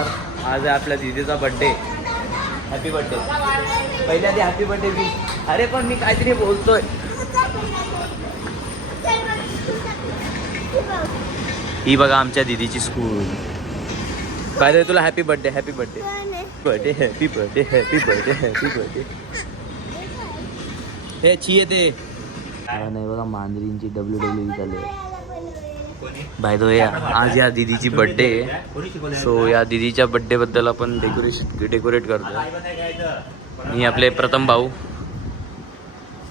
नमस्कार. आज आहे आपल्या दीदीचा बर्थडे. Happy birthday. पहिले आधी हॅपी बर्थडे मी. अरे पण मी काहीतरी बोलतोय. ही बघा आमच्या दीदीची स्कूल. काय तुला happy birthday. Happy birthday. Birthday happy birthday. Happy birthday. Happy birthday. हे ची येते नाही बघा. मांजरींची WWE चालू आहे. बाय द वे आज या दीदीची बर्थडे आहे. सो या दीदीच्या बर्थडे बद्दल आपण डेकोरेट करतो. मी आपले प्रथम भाऊ.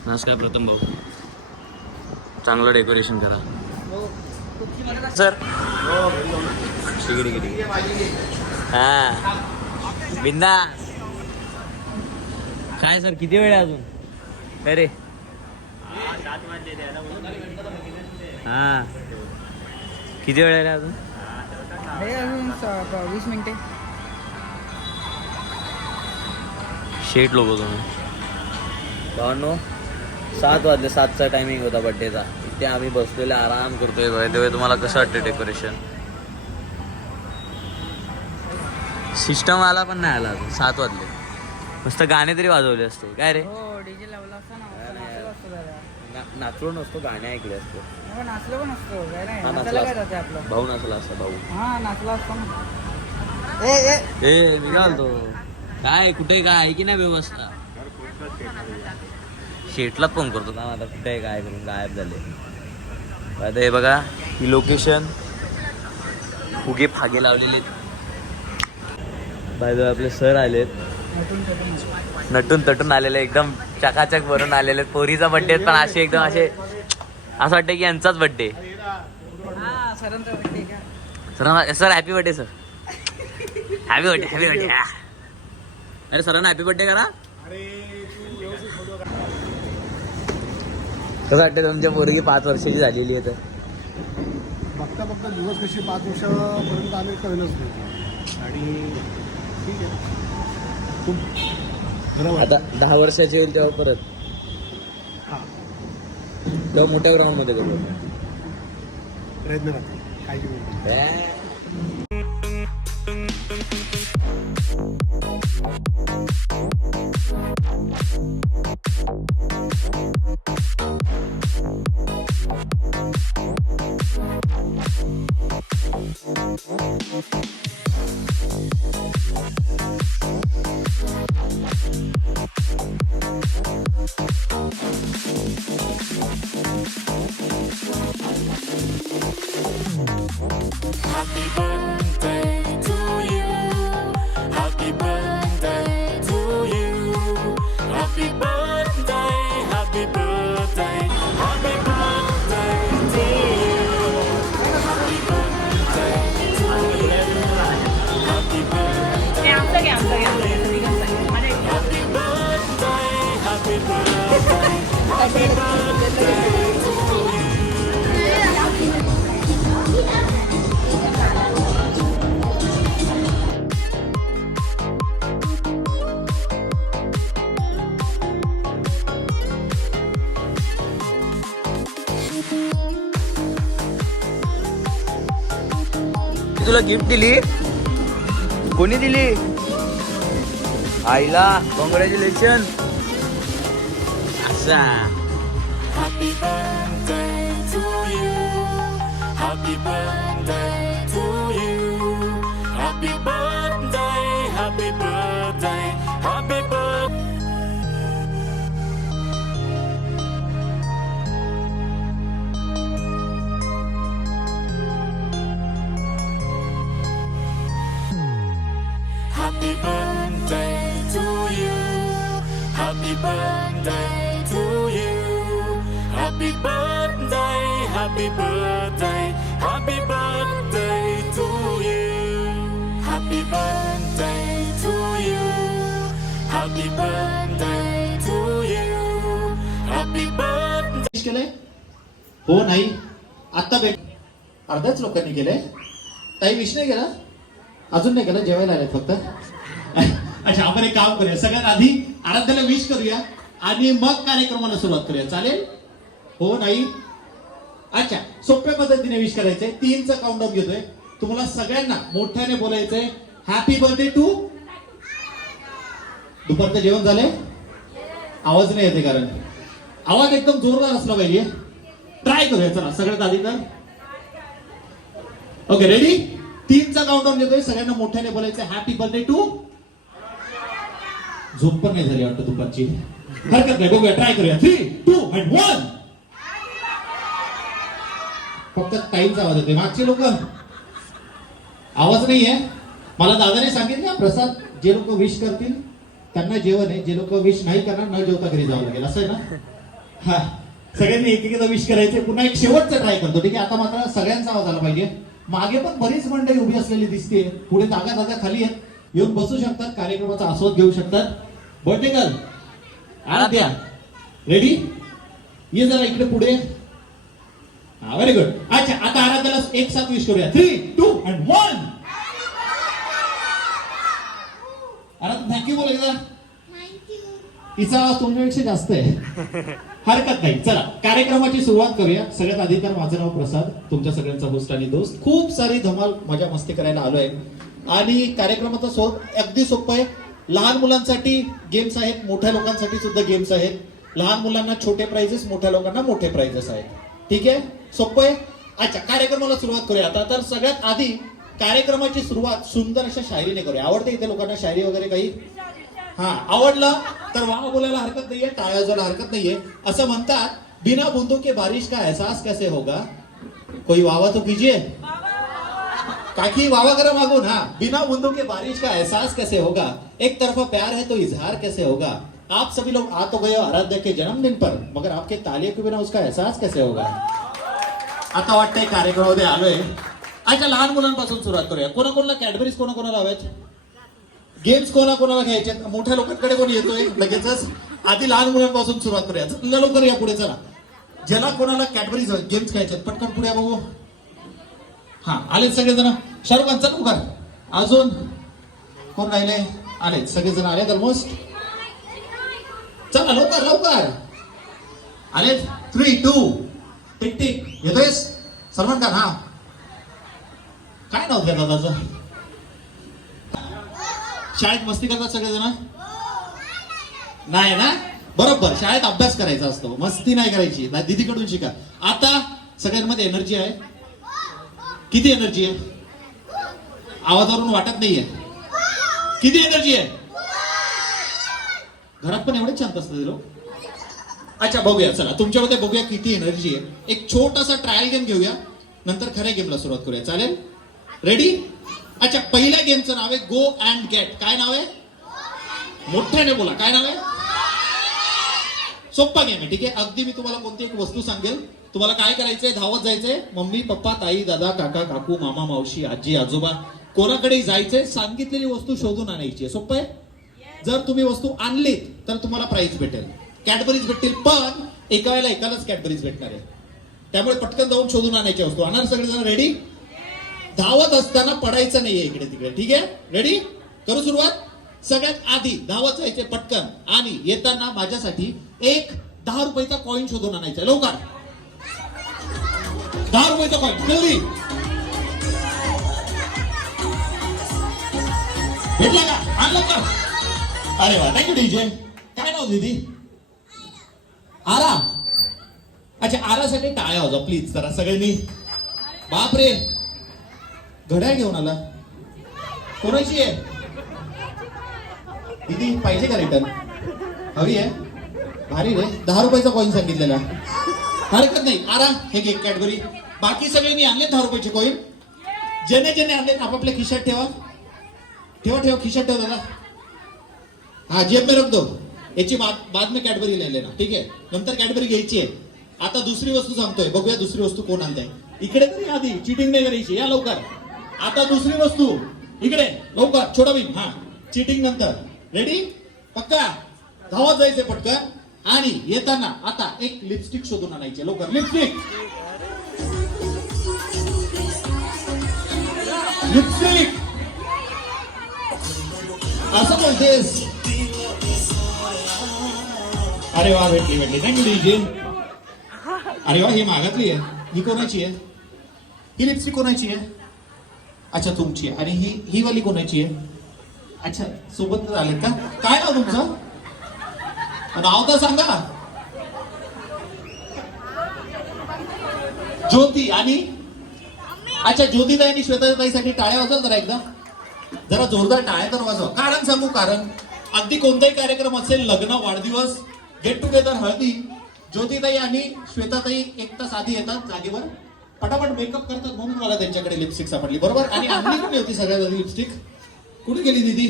नमस्कार प्रथम भाऊ. चांगलं डेकोरेशन करा सर. हा बिंदा. काय सर किती वेळ आहे अजून. अरे हा किती वेळ आहे अजून. 20 मिनिटे. शेट लोक तुम्ही. भावांनो 7 वाजले. 7चा टायमिंग होता बड्डेचा. इथे आम्ही बसलेले आराम करतोय. तेव्हा तुम्हाला कसं वाटतं डेकोरेशन. सिस्टम आला पण नाही आला अजून. 7 वाजले. मस्त गाणे तरी वाजवले असते. काय रे हो डीजे लावला असता ना. नाचलं असतं जरा. नाचलो नसतो. गाणे ऐकले असतो. नाचलं पण असतो. काय नाही हा, नाचायला काय नाचला जाते आपलं. भाऊ नाचला असता. भाऊ हा नाचला असतो ना. ए निघालतो. काय कुठे काय आहे की नाही व्यवस्था. शेटलाच फोन करतो का आता कुठे काय करून गायब झाले. आता हे बघा ही लोकेशन. फुगे फागे लावलेले. बाय द वे आपले सर आलेत. नटून तटून आलेले. एकदम चकाचक भरून आलेले. पोरीचा बर्थडे पण असे एकदम असे असं वाटतं की यांचाच बर्थडे. हा सरांचा बर्थडे का. Sir sir happy birthday sir. Happy birthday. Happy birthday. अरे सरांना हॅपी बर्थडे करा. कसं वाटतं तुमच्या पोरगी 5 वर्षाची झालेली आहे तर. बघता बघता दिवस कशी 5 वर्षापर्यंत आम्ही कळलंच नाही. आणि ठीक आहे खूप बरं आता 10 वर्षाची होईल तेव्हा परत हां तेव्हा मोठ्या ग्राउंडमध्ये करू. प्रयत्न करतो काही नाही. Happy birthday to you. Happy birthday to you. Happy birthday, happy birthday, happy birthday to you. Happy birthday to you. Happy birthday. Happy birthday, happy birthday, happy birthday to you. तुला गिफ्ट दिली. कोणी दिली. आईला congratulation. असा Happy birthday to you. Happy birthday to you. Happy birthday, happy birthday, happy birthday. Happy birthday to you. Happy birthday to you. Happy birthday, happy birthday, happy birthday to you. Happy birthday to you. Happy birthday to you. Happy birthday. केलंय हो नाही आता अर्ध्याच लोकांनी केलंय. ताई wish नाही केला अजून. नाही केलं. जेवायला आले फक्त. अच्छा आपण एक काम करूया. सगळ्यात आधी आराध्याला विश करूया आणि मग कार्यक्रमाला सुरुवात करूया. चालेल हो नाही. अच्छा सोप्या पद्धतीने विश करायचंय. 3चा काउंटडाऊन घेतोय. तुम्हाला सगळ्यांना मोठ्याने बोलायचंय हॅपी बर्थडे टू. दुपारचं जेवण झालंय? आवाज नाही येते कारण आवाज एकदम जोरदार असला पाहिजे. ट्राय करूया चला सगळ्यात आधी तर. Okay ready? 3चा काउंटडाऊन देतोय. सगळ्यांना मोठ्याने बोलायचं हॅपी बर्थडे टू. झोप पण नाही झाली वाटतं दुपारची. हरकत नाही, बघूया ट्राय करूया. 3, 2 and 1. फक्त टाईमचा आवाज येतोय. मागचे लोक आवाज नाहीये. मला दादाने सांगितलं प्रसाद जे लोक विश करतील त्यांना जेवण आहे, जे लोक विश नाही करणार न जेवता घरी जावं लागेल, असं आहे ना? हा, सगळ्यांनी एक एकदा विश करायचे. पुन्हा एक शेवटचा ट्राय करतो, ठीक आहे? आता मात्र सगळ्यांचा आवाज आला पाहिजे. मागे पण बरीच मंडळी उभी असलेली दिसते. पुढे जागा खाली आहेत, येऊन बसू शकतात, कार्यक्रमाचा आस्वाद घेऊ शकतात. Birthday girl Aaradhya ready? ये जरा इकडे पुढे. हा व्हेरी गुड. अच्छा आता आराध्याला एक साथ विश करूया. 3, 2 and 1. आराध्या थँक्यू बोल एकदा. तिचा आवाज तुमच्यापेक्षा जास्त आहे. हरकत नाही. चला कार्यक्रमाची सुरुवात करूया. सगळ्यात आधी तर माझं नाव प्रसाद, तुमच्या सगळ्यांचा होस्ट आणि दोस्त. खूप सारी धमाल मजा मस्ती करायला आलोय आणि कार्यक्रमाचा स्वरूप अगदी सोपं आहे. लहान मुलांसाठी गेम्स आहेत, मोठ्या लोकांसाठी सुद्धा गेम्स आहेत. लहान मुलांना छोटे प्राइजेस, मोठ्या लोकांना मोठे प्राइजेस आहेत. ठीक आहे, सोपं आहे. अच्छा कार्यक्रमाला सुरुवात करूया आता. तर सगळ्यात आधी कार्यक्रमाची सुरुवात सुंदर अशा शायरीने करूया. आवडते इथे लोकांना शायरी वगैरे काही? हा, आवडलं तर वा बोलायला हरकत नाहीये, टाळ्या वाजवायला हरकत नाहीये. असं म्हणतात बिना बूंदों के बारिश का एहसास कैसे होगा. कोई वावा तो कीजिए. काकी वावा करा मागून. हा, बिना बूंदों के बारिश का एहसास कैसे होगा, एक तरफा प्यार है तो इजहार कैसे होगा. आप सभी लोग आ तो गए हो आराध्या के जन्मदिन पर, मगर आपके तालियों के बिना उसका एहसास कैसे होगा. आता वाटतंय कार्यक्रमामध्ये आलोय. अच्छा लहान मुलांपासून सुरुवात करूया. कोणाकोणाला कॅडबरीज कोणाकोणाला हव्यात? गेम्स कोणाकोणाला घ्यायचे? मोठ्या लोकांकडे कोणी येतोय लगेचच? आधी लहान मुलांपासून सुरुवात करूया. लवकर या पुढे चला. ज्याला कोणाला कॅडबरीज गेम्स घ्यायचे पटकन पुढे बघू. हा आलेत सगळेजण. शाहरुख खान चल लवकर. अजून कोण राहिले? आलेत सगळेजण आलेत ऑलमोस्ट. चला लवकर लवकर आलेत. 3, 2 टिक टिक. येतोयस? सलमान खान. हा काय नाव त्या दादाचं? शाळेत मस्ती करतात सगळेजण? नाही ना? बरोबर, शाळेत अभ्यास करायचा असतो, मस्ती नाही करायची. दीदीकडून शिका. आता सगळ्यांमध्ये एनर्जी आहे. किती एनर्जी आहे? आवाजावरून वाटत नाहीये. किती एनर्जी आहे? घरात पण एवढेच शांत असतात लोक. अच्छा बघूया चला तुमच्यामध्ये बघूया किती एनर्जी आहे. एक छोटासा ट्रायल गेम घेऊया, नंतर खऱ्या गेमला सुरुवात करूया. चालेल? रेडी? अच्छा पहिल्या गेमचं नाव आहे गो अँड गेट. काय नाव आहे? मोठ्याने बोला. काय नाव आहे? सोप्पा गेम आहे. ठीक आहे, अगदी मी तुम्हाला कोणती एक वस्तू सांगेल, तुम्हाला काय करायचंय? धावत जायचंय. मम्मी पप्पा ताई दादा काका काकू मामा मावशी आजी आजोबा कोणाकडे जायचंय, सांगितलेली वस्तू शोधून आणायची आहे. सोपं आहे. जर तुम्ही वस्तू आणलीत तर तुम्हाला प्राइज भेटेल, कॅडबरीज भेटतील. पण एका वेळेला एकालाच कॅडबरीज भेटणार आहे. त्यामुळे पटकन जाऊन शोधून आणायची वस्तू. आणणार सगळेजण? रेडी? धावत असताना पडायचं नाहीये इकडे तिकडे. ठीक आहे, रेडी? करू सुरुवात. सगळ्यात आधी धावत जायचे पटकन आणि येताना माझ्यासाठी एक 10 रुपयाचा कॉईन शोधून आणायचा. लवकर 10 रुपयाचा कॉईन जल्दी. भेटला का? आण लवकर. अरे वा, थँक्यू डीजे. काय नाव दीदी? आरा. अच्छा आरासाठी टाळ्या वाजवा प्लीज जरा सगळ्यांनी. बापरे, घड्याळ घेऊन आला. कोणाची आहे दीदी? पाहिजे का रिटर्न? हवी आहे? भारी रे. 10 रुपयाचा कॉईन सांगितलेला. हरकत नाही. आरा हे घे कॅडबरी. बाकी सगळ्यांनी आणले 10 रुपयाचे कॉईन. ज्याने ज्याने आणले आपापल्या खिशात ठेवा. ठेवा ठेवा खिशात ठेवा दादा. हाँ जेब में रख दो. याची बाद में कॅडबरी ले लेना. ठीक आहे, नंतर कॅडबरी घ्यायची आहे. आता दुसरी वस्तू सांगतोय, बघूया दुसरी वस्तू कोण आणताय. इकडे तरी आधी चिटिंग नाही करायची. या लवकर. आता दुसरी वस्तू इकडे लवकर. छोटा भीम. हा चिटिंग नंतर. रेडी? पक्का? धावत जायचे पटकन आणि येताना आता एक लिपस्टिक शोधून आणायची. लवकर लिपस्टिक. लिपस्टिक असं बोलतेस? अरे वा, भेटली भेटली. Thank you DJ. अरे वा, ही मागातली आहे. ही कोणाची आहे? ही लिपस्टिक कोणाची आहे? अच्छा तुमची आहे. आणि ही वाली कोणाची आहे? अच्छा सोबत आलेत का? काय नाव तुमचं? नाव तर सांगा. ज्योती. आणि अच्छा ज्योतिताई आणि श्वेताताईसाठी टाळ्या वाजवा जरा एकदा. जरा जोरदार टाळ्या तर वाजवा. कारण सांगू, कारण अगदी कोणताही कार्यक्रम असेल, लग्न, वाढदिवस, गेट टुगेदर, हळदी, ज्योतिताई आणि श्वेताताई एक तास आधी येतात जागेवर, पटापट मेकअप करतात, म्हणून मला त्यांच्याकडे लिपस्टिक सापडली. बरोबर. आणि आणली कुठे होती सगळ्यात आधी लिपस्टिक? कुठे गेली दीदी?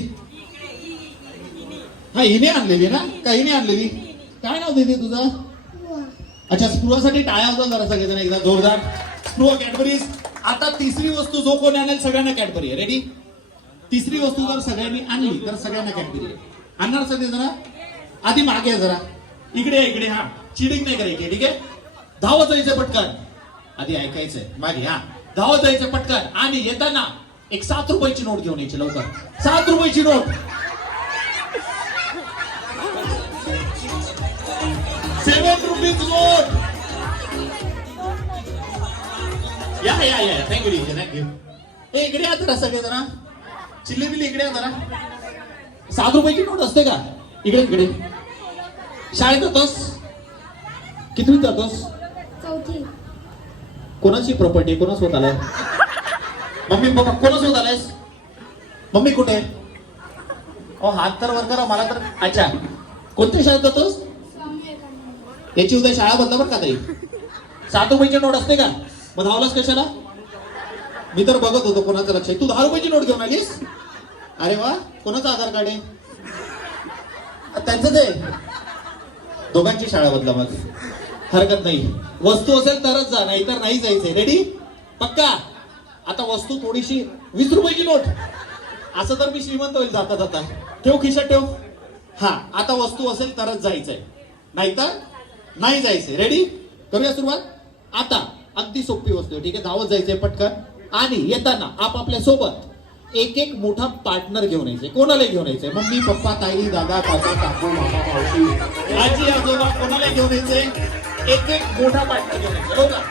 हा हिने आणलेली ना? का हिने आणलेली? काय नाव दीदी तुझं? अच्छा स्पृहासाठी टाळ्या वाजवा जरा सगळेजण एकदा जोरदार. स्पृहा कॅडबरीज. आता तिसरी वस्तू जो कोणी आणेल सगळ्यांना कॅडबरी आहे. रेडी? तिसरी वस्तू जर सगळ्यांनी आणली तर सगळ्यांना कॅडबरी आहे. आणणार सगळे जरा? आधी मागे जरा इकडे इकडे. हा चिडिंग नाही करायची. ठीक आहे. धावत जायचं पटकन. आधी ऐकायचंय मागे. हा धावत जायचं पटकन. आणि येताना एक 7 रुपयाची नोट घेऊन यायची लवकर. 7 रुपयाची नोट. 7 rupees note. या या या थँक्यू थँक्यू. ए इकडे या जरा सगळे जरा. चिल्ली बिल्ली इकडे या जरा. 7 रुपयाची नोट असते का? इकडे इकडे. शाळेत जातोस? कितवीत जातोस? चौथी. कोणाची प्रॉपर्टी? कोणाच होत आलाय? मम्मी पप्पा कोणाच होत आलायस? मम्मी कुठे? अहो हात तर वर करा मला तर. अच्छा कोणत्या शाळेत जातोस? याची उद्या शाळा बदला बरं का ताई. 7 रुपयाची नोट असते का? मग धावलास कशाला? मी तर बघत होतो कोणाचं लक्ष. तू 10 रुपयाची नोट घेऊन आलीस? अरे वा. कोणाचं आधार कार्ड आहे? त्यांचं ते. दोघांची शाळा बदला मग. हरकत नाही. वस्तू असेल तरच जा, नाही तर नाही जायचंय. रेडी? पक्का? आता वस्तू थोडीशी. 20 रुपयाची नोट. असं तर मी श्रीमंत होईल जाता जाता. ठेव खिशात ठेव. हा आता वस्तू असेल तरच जायचंय, नाहीतर नाही जायचंय. रेडी? करूया सुरुवात. आता अगदी सोपी वस्तू आहे. ठीक आहे. धावत जायचंय पटकन. आणि येताना आपापल्या सोबत एक एक मोठा पार्टनर घेऊन यायचंय. कोणाला घेऊन यायचंय? मम्मी पप्पा ताई दादा काका काकू मामा मावशी आजी आजोबा कोणाला घेऊन यायचंय? एक एक मोठा पार्टनर घेऊन यायचं. बरोबर.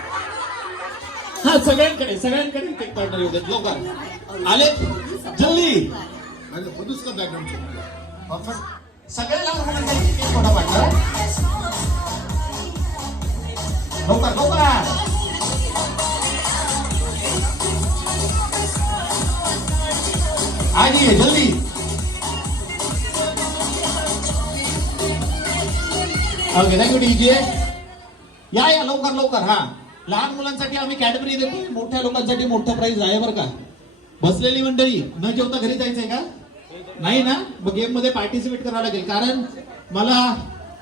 हा सगळ्यांकडे सगळ्यांकडे एक पार्टनर येऊ देत. लवकर आले जल्दी. सगळ्या लहान मुलांना एक एक मोठा पार्टनर. लवकर लवकर. आगे जल्दी. Okay thank you DJ. या या लवकर लवकर. हा लहान मुलांसाठी आम्ही कॅडबरी देतो, मोठ्या लोकांसाठी मोठं प्राइस आहे बरं का. बसलेली मंडळी न जेवता घरी जायचंय का? नाही ना? मग गेम मध्ये पार्टिसिपेट करावं लागेल. कारण मला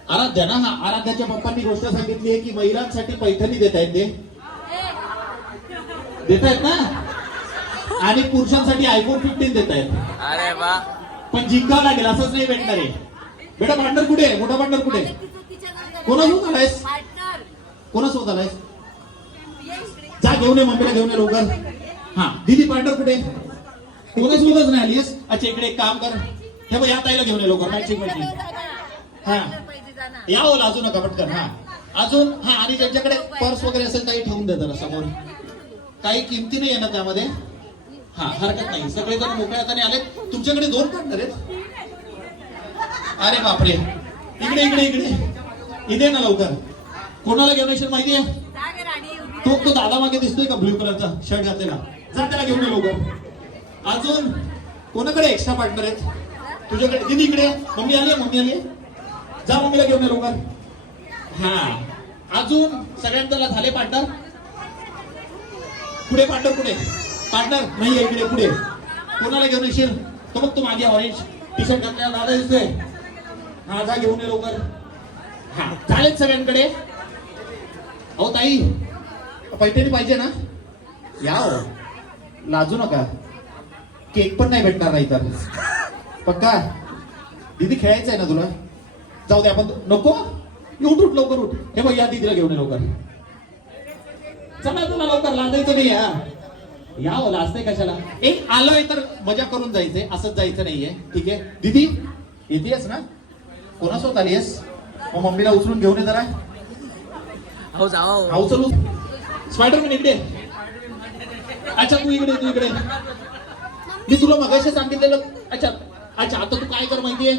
आराध्या ना, हा आराध्याच्या पप्पांनी गोष्ट सांगितली आहे की महिलांसाठी पैठणी देत आहेत. ते देत आहेत ना? आणि पुरुषांसाठी आयफोन 15 देत आहेत. अरे वा. पण जिंकावं लागेल, असंच नाही भेटणार आहे. बेटा पार्टनर कुठे आहे? मोठा पार्टनर कुठे आहे? कोणासोबत आलायस? कोणासोबत आलायस? जा घेऊन ये मम्मीला घेऊन ये लवकर. हा दीदी पार्टनर कुठे? कोणासोबतच नाही आलीस? अच्छा इकडे एक काम कर. हे बघ या ताईला घेऊन ये लवकर. Matching matching. हा या हो लाजू नका पटकन. हा अजून. हा आणि ज्यांच्याकडे पर्स वगैरे असेल काही ठेवून दे जरा समोर. काही किमती नाही आहे ना त्यामध्ये? हा हरकत नाही. सगळेजण मोकळ्या हाताने आले. तुमच्याकडे 2 पार्टनर आहेत? अरे बापरे. इकडे इकडे इकडे इथे ना लवकर. कोणाला घेऊन येशील माहिती आहे? तो दादा मागे दिसतोय का ब्ल्यू कलरचा शर्ट घातलेला? जा त्याला घेऊन ये लवकर. अजून कोणाकडे एक्स्ट्रा पार्टनर आहेत? तुझ्याकडे. दीदी इकडे. मम्मी आली. मम्मी आली. जा मम्मीला घेऊन ये लवकर. हा अजून सगळ्यांना झाले पार्टनर? पुढे पार्टनर कुठे? पार्टनर नाही इकडे पुढे. कोणाला घेऊन येशील? तो बघ तू मागे ऑरेंज टी शर्ट घातलेला दादा दिसतोय. हा जा घेऊन ये लवकर. हा झालेत सगळ्यांकडे. अहो ताई पैठणी पाहिजे ना? या हो. लाजू नका. केक पण नाही भेटणार नाही तर. पक्का? दीदी खेळायचं आहे ना तुला? जाऊ दे आपण. नको उठ उठ लवकर उठ. हे बघ या दीदीला घेऊन ये लवकर. चला चला लवकर. लाजायचं नाही. या हो लाजते कशाला? एक आलोय तर मजा करून जायचंय, असंच जायचं नाहीये. ठीक आहे दीदी येतेस ना? कोणासोबत आलीस? मग मम्मीला उचलून घेऊन ये जरा. हो जाओ. उचलू. स्पायडरमॅन इकडे. अच्छा तू इकडे तू इकडे. मी तुला मगाशी सांगितलेलं. अच्छा अच्छा, आता तू काय कर माहितीये,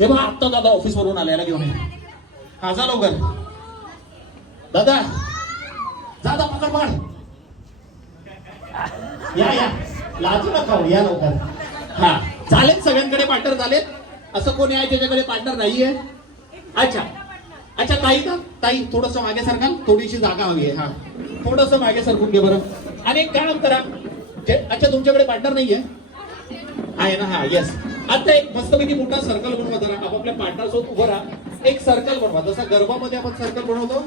हे बघ आता दादा ऑफिस वरून आला, याला घेऊन ये. हा जा लवकर दादा, दादा पकड पकड, या लाजू नका हो, या लवकर. हा झालेत, सगळ्यांकडे पार्टनर झालेत. असं कोणी आहे ज्याच्याकडे पार्टनर नाहीये? अच्छा अच्छा, ताई का ताई, थोडस मागे सरकाल, थोडीशी जागा हवी आहे. हा थोडस मागे सरकून घे बरं. आणि एक काम करा, अच्छा तुमच्याकडे पार्टनर नाहीये? आहे ना, हा येस. आता एक मस्तपैकी मोठा सर्कल बनवा, जरा आपापल्या पार्टनर सोबत उभं राहा. एक सर्कल बनवा, जसा गरबामध्ये आपण सर्कल बनवतो.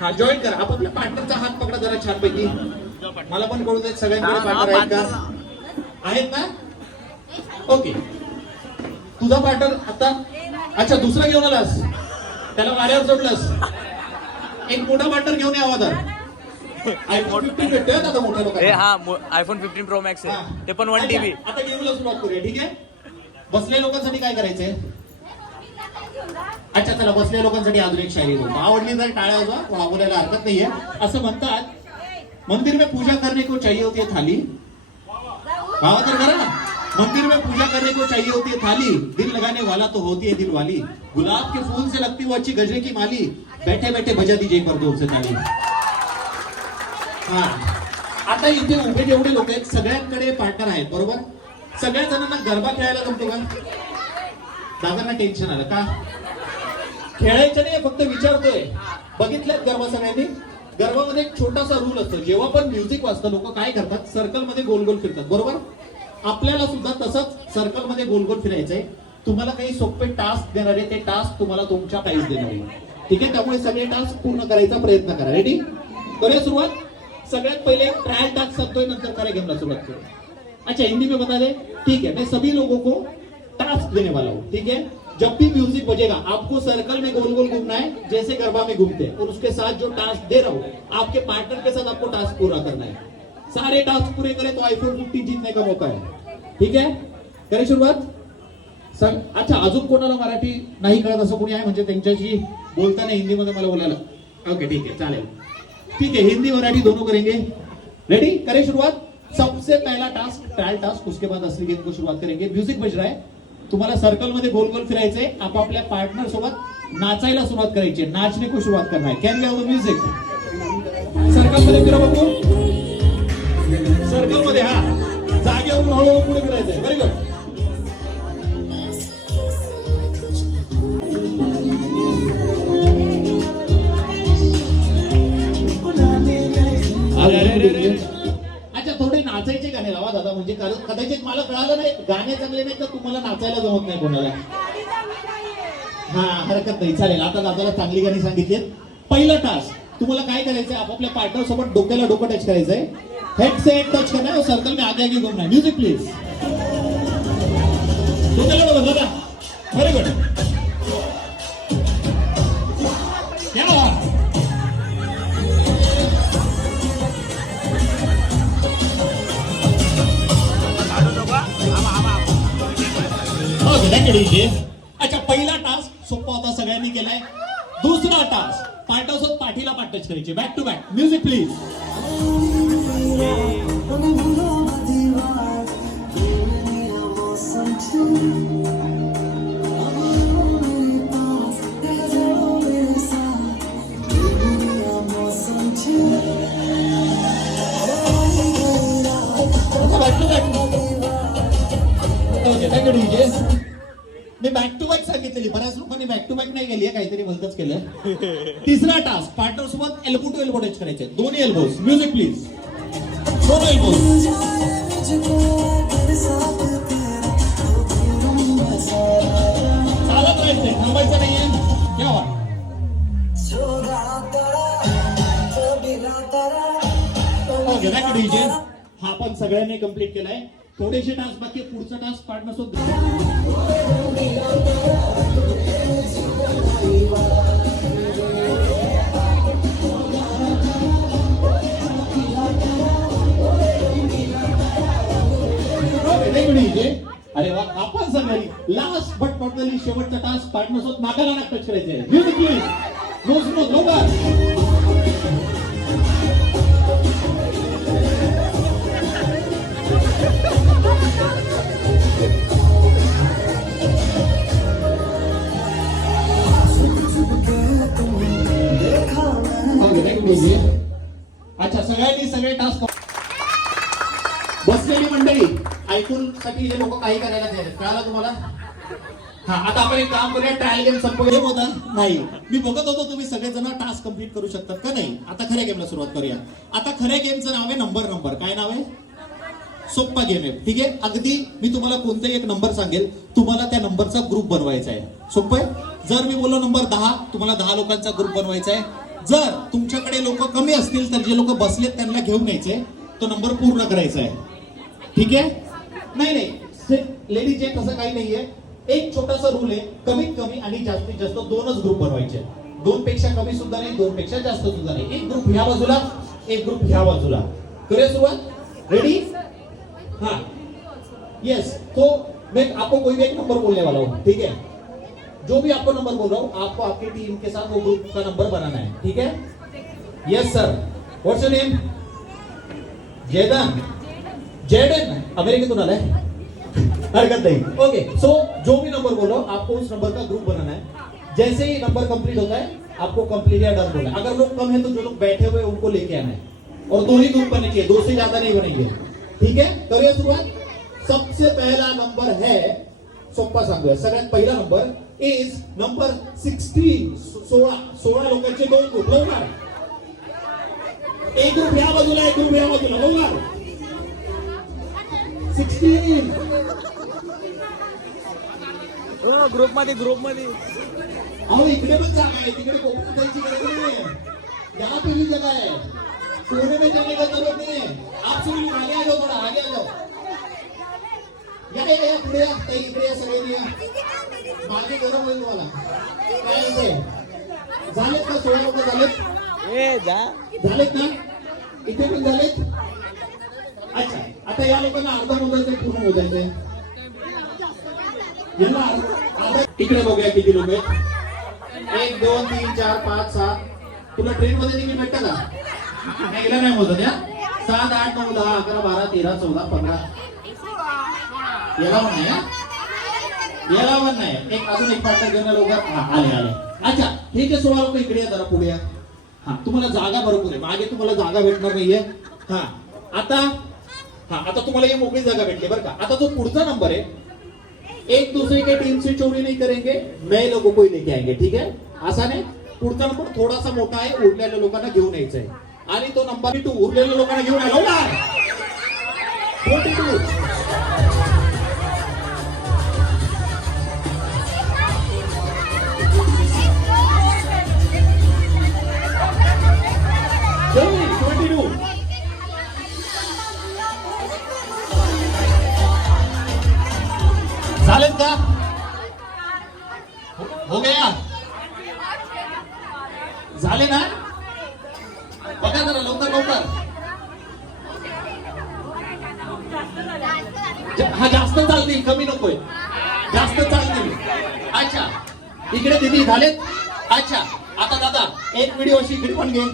हा जॉईन करा, आपापल्या पार्टनरचा हात पकडा जरा छानपैकी. मला पण कळू देत सगळ्यांकडे पार्टनर आहेत का? आहेत ना? ओके, तुझा पार्टनर आता, अच्छा दुसरा घेऊन आलास, त्याला वाऱ्यावर सोडलंस. एक मोठा पार्टनर घेऊन यावा तर. आयफोन 15 भेटतोय आता मोठ्या लोकांना. हा आयफोन 15 प्रो मॅक्स आहे, ते पण 1 TB. आता गेमला सुरुवात करूया, ठीक आहे? बसलेल्या लोकांसाठी काय करायचंय? अच्छा चला, बसलेल्या लोकांसाठी अजून एक शायरी बोलतो. आवडली तर टाळ्या वाजवायला हरकत नाहीये. असं म्हणतात, मंदिर में पूजा करने को चाहिए होती है थाली. भावा तर करा ना. मंदिर में पूजा करने को चाहिए होती है थाली, दिल लगाने वाला तो होती है दिल वाली. गुलाब के फूल से लगती वो अच्छी गजरे की माली, बैठे बैठे बजा दीजिए एक बार जोर से ताली. हा आता इथे उभे जेवढे लोक आहेत सगळ्यांकडे पार्टनर आहेत, बरोबर? सगळ्या जणांना गरबा खेळायला जमतो का? दादांना टेन्शन आलं का? खेळायचं नाही, फक्त विचारतोय. बघितल्यात गरबा सगळ्यांनी? गरबामध्ये एक छोटासा रूल असतो, जेव्हा पण म्युझिक वाजतं लोक काय करतात, सर्कल मध्ये गोल गोल फिरतात, बरोबर? आपल्याला सुद्धा तसंच सर्कल मध्ये गोल गोल फिरायचंय. तुम्हाला काही सोपे टास्क देणार आहे, ते टास्क तुम्हाला तुमच्या प्राइस देणार आहे, ठीक आहे? त्यामुळे सगळे टास्क पूर्ण करायचा प्रयत्न करा. रेडी? करूया सुरुवात. सगळ्यात पहिले एक ट्रायल टास्क सांगतोय, नंतर करा गेमला सुरुवात करू. अच्छा हिंदी में बता दे, ठीक है? मैं सभी लोगों को टास्क देने वाला हूँ, ठीक है? जब भी म्यूजिक बजेगा आपको सर्कल में गोल गोल घूमना है, जैसे गरबा में घूमते हैं. और उसके साथ जो टास्क दे रहा हूँ, आपके पार्टनर के साथ आपको टास्क पूरा करना है. सारे टास्क पूरे करें तो आईफोन 15 जीतने का मौका है, ठीक है? करें सुरुवात. अच्छा अजून कोणाला मराठी नाही कळत असं कोणी आहे म्हणजे त्यांच्याशी बोलताना हिंदीमध्ये मला बोलायला? ओके ठीक है, चालेल, ठीक है. हिंदी मराठी दोनों करेंगे. रेडी? करें शुरुआत. सबसे पहला टास्क ट्रायल टास्क, उसके बाद असली गेम को शुरुआत करेंगे. म्युझिक बज रहा है, तुम्हाला सर्कल मध्ये गोल गोल फिरायचंय, आपापल्या पार्टनर सोबत नाचायला सुरुवात करायची, नाचने को शुरुआत करना है. Can you have the music? Circle मध्ये फिरा बघू, सर्कल मध्ये. हा जागेवरून हळूहळू पुढे फिरायचंय. Very good. अच्छा थोडे नाचायचे गाणे लावा दादा, म्हणजे कदाचित मला कळालं नाही, गाणे चांगले नाही तर तुम्हाला नाचायला जमत नाही कोणाला. हा हरकत नाही, चालेल. आता दादाला चांगली गाणी सांगितलीत. पहिला टास्क तुम्हाला काय करायचंय, आपापल्या पार्टनर सोबत डोक्याला डोकं टच करायचंय, हेड से हेड टच करना है, सर्कल में आगे आगे घूमना है. Music please. डोक्याला डोकं दादा. Very good. अच्छा पहिला टास्क सोपा होता, सगळ्यांनी केलाय. दुसरा टास्क पार्टनर सोबत पाठीला पाठ टच करायचे, back to back. Music please. मी बॅक टू बॅक सांगितलेली, बऱ्याच लोकांनी बॅक टू बॅक नाही केली, काहीतरी भलतच केलं. तिसरा टास्क पार्टनर सोबत एल्बो टू एल्बो टच करायचे, दोन्ही एल्बोज. Music please. दोन्ही एल्बोज. चालत राहायचंय, थांबायचं नाहीये. क्या ओके बॅक टू डीजे. हा पण सगळ्यांनी कम्प्लीट केलाय. थोडेसे टास्क बाकी, पुढचा टास्क पार्टनर सोबत. अरे वा, आपण सगळ्यांनी. Last but not the list, शेवटचा टास्क पार्टनर सोबत नाकाला नाक टच करायचे. Music please. नो स्लो, लवकर. घ्यायची. अच्छा, सगळ्यांनी सगळे टास्क बसलेली मंडळी ऐकून साठी हे लोक काही करायला तयार आहेत. कळालं तुम्हाला? हा, आता आपण एक काम करूया, ट्रायल गेम संपवूया. होता नाही, मी बघत होतो तुम्ही सगळेजण टास्क कंप्लीट करू शकतात का नाही. आता खऱ्या गेमला सुरुवात करूया. आता खऱ्या गेमचं नाव आहे नंबर. काय नाव आहे? सोप्पा गेम आहे. ठीक आहे, अगदी मी तुम्हाला कोणताही एक नंबर सांगेल, तुम्हाला त्या नंबरचा ग्रुप बनवायचा आहे. सोपं आहे. जर मी बोललो नंबर 10, तुम्हाला 10 लोकांचा ग्रुप बनवायचा आहे. जर तुमच्याकडे लोक कमी असतील तर जे लोक बसलेत त्यांना घेऊन यायचे, तो नंबर पूर्ण करायचा आहे. ठीक आहे? नाही लेडीज जेंट्स असं काही नाहीये. एक छोटासा रूल आहे, कमीत कमी आणि जास्तीत जास्त 2च ग्रुप बनवायचे. 2 पेक्षा कमी सुद्धा नाही, 2 पेक्षा जास्त सुद्धा नाही. एक ग्रुप ह्या बाजूला, एक ग्रुप ह्या बाजूला. करूया सुरुवात? रेडी? हाँ यस. तो मैं आपको कोई भी एक नंबर बोलने वाला हूँ. ठीक है, जो भी आपको नंबर बोल रहा हूँ, आपको आपकी टीम के साथ वो ग्रुप का नंबर बनाना है. ठीक है? Yes sir. What's your name? Jadon अमेरिकेतून आलाय. हरकत नहीं. ओके, सो जो भी नंबर बोल रहा हूँ आपको उस नंबर का ग्रुप बनाना है. जैसे ही नंबर कंप्लीट होता है आपको कंप्लीट या डन बोलना है. अगर लोग कम है तो जो लोग बैठे हुए उनको लेके आना है. और 2 ही ग्रुप बनेंगे, 2 से ज्यादा नहीं बनेंगे. ठीक है, करूया सुरुवात. सबसे पहला नंबर है, सोप्पा सांगूया. सगळ्यात पहिला नंबर इज नंबर 16. 16 लोकांचे 2 ग्रुप. बरोबर? एक ग्रुप या बाजूला, एक ग्रुप या बाजूला. बरोबर? 16. ग्रुप मध्ये अहो इकडे पण जागा आहे, तिकडे कोकणात जायची गरज नाही. यहाँ पे भी जगह है, कोने में जाने का जरूरत नहीं है. आप सभी आगे आ जाओ, थोड़ा आगे आ जाओ. या पुढे या, इकडे या, सगळ्यांनी या. मागे गरम होईल तुम्हाला. काय इथे झालेत का? 16 लोक झालेत? झालेत ना? इथे पण झालेत. अच्छा, आता या लोकांना अर्धा मोजायचं, पूर्ण मोजायचंय. यांना अर्धा. इकडे बघूया किती लोक आहेत. 1 2 3 4 5 6. तुला ट्रेन मध्ये तिकीट भेटतं का? गेला नाही मोजत या. 7 8 9 10 11 12 13 14 15. याला पण नाही. याला पण नाही. एक अजून एक पार्टनर घेऊन लवकर. आले. अच्छा, हे जे 16 लोक इकडे या, जरा पुढे या. हा, तुम्हाला जागा भरपूर आहे. मागे तुम्हाला जागा भेटणार नाहीये. हा, आता तुम्हाला ये मोकळी जागा भेटली बरं का. आता जो पुढचा नंबर आहे, एक दूसरे के टीम से चोरी नहीं करेंगे, नए लोगों को ही लेके आएंगे. ठीक है? असा नाही. पुढचा नंबर थोडासा मोठा आहे, उरलेल्या लोकांना घेऊन यायचा आहे. आणि तो नंबर 2 उरलेल्या लोकांना घेऊन आला. 42. झालेत का? हो गया? झाले ना? बघा जरा लवकर. हा, जास्त चालतील, कमी नकोय. जास्त चालतील. अच्छा, इकडे दिदी झालेत. अच्छा, आता दादा एक व्हिडिओ अशी इकडे पण घे.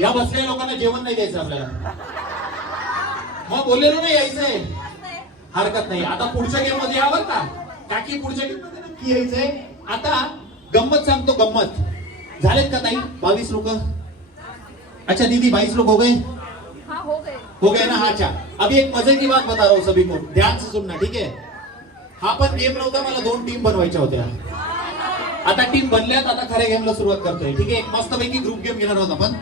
या बसलेल्या लोकांना जेवण नाही द्यायचं आपल्याला. मग बोललेलो नाही यायचंय. हरकत नाही. आता पुढच्या गेम मध्ये यावर का काकी? पुढच्या गेम मध्ये नक्की यायचंय. आता गम्मत सांगतो, गम्मत. झालेत का ताई? 22 लोक. अच्छा दीदी 22 लोग हो गए? हाँ हो गए ना. अच्छा, अभी एक मजे की बात बता रहा हूँ सभी को, ध्यान से सुनना. ठीक है? हा पण गेम नव्हता, मला 2 टीम बनवायच्या होत्या. आता टीम बनल्यात. आता खऱ्या गेमला सुरुवात करतोय. ठीक है? एक मस्तपैकी ग्रुप गेम घेणार आहोत आपण.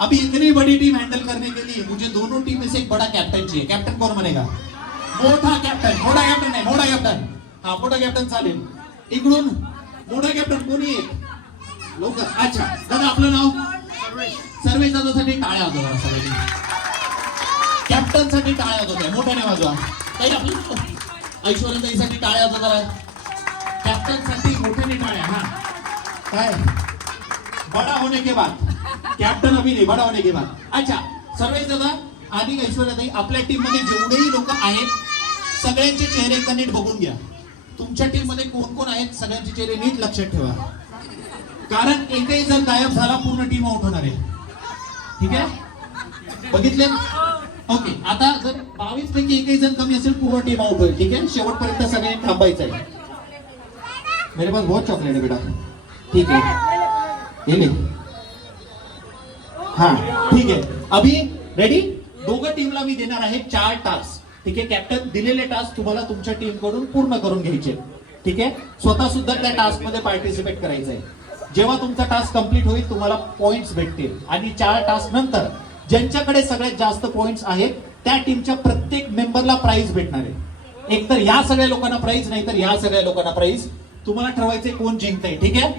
अभी इतनी बड़ी टीम हैंडल करने के लिए मुझे दोनों टीम में से एक बड़ा कैप्टन चाहिए. कैप्टन कौन बनेगा? मोठा कॅप्टन. मोठा कॅप्टन नाही, मोठा कॅप्टन. हा, मोठा कॅप्टन चालेल. इकडून मोठा कॅप्टन कोणी आहे? लवकर. अच्छा दादा, आपलं नाव? सर्वेश दादासाठी टाळ्या होतो जरा सगळ्यांनी. कॅप्टन साठी टाळ्या होत्या, मोठ्याने वाजवा. काही आपली ऐश्वर्याताईसाठी टाळ्या होतो जरा. कॅप्टन साठी मोठ्याने टाळ्या. हा, काय बडा होने के बाद. कॅप्टन अभी नाही, बडा होने के बाद. अच्छा, सर्वेश दादा आणि ऐश्वर्याताई, आपल्या टीम मध्ये जेवढेही लोक आहेत सगळ्यांचे चेहरे एकदा नीट बघून घ्या. तुमच्या टीम मध्ये कोण कोण आहेत सगळ्यांचे चेहरे नीट लक्षात ठेवा. कारण एकही जर गायब झाला पूर्ण टीम आउट होणार आहे. ठीक आहे? बघितले? ओके, आता जर 22 पैकी एकही जण कमी असेल पूर्ण टीम आउट होईल. ठीक आहे? शेवटपर्यंत सगळ्यांनी थांबायचं आहे. मेरे पास बहुत चॉकलेट है बेटा. ठीक है, ये ले. हा ठीक आहे. अभि रेडी? दोघं टीमला मी देणार आहे 4 टास्क. ठीक आहे कॅप्टन, दिलेले टास्क तुम्हाला तुमच्या टीम कडून पूर्ण करून घ्यायचे. ठीक आहे, स्वतः सुद्धा त्या टास्क मध्ये पार्टिसिपेट करायचंय. जेव्हा तुमचा टास्क कंप्लीट होईल तुम्हाला पॉइंट्स भेटतील आणि 4 टास्क नंतर ज्यांच्याकडे सगळ्यात जास्त पॉइंट्स आहेत त्या टीमच्या प्रत्येक मेंबरला प्राइज भेटणार आहे. एकतर या सगळ्या लोकांना प्राइज, नाही तर या सगळ्या लोकांना प्राइज. तुम्हाला ठरवायचे कोण जिंकतंय. ठीक आहे,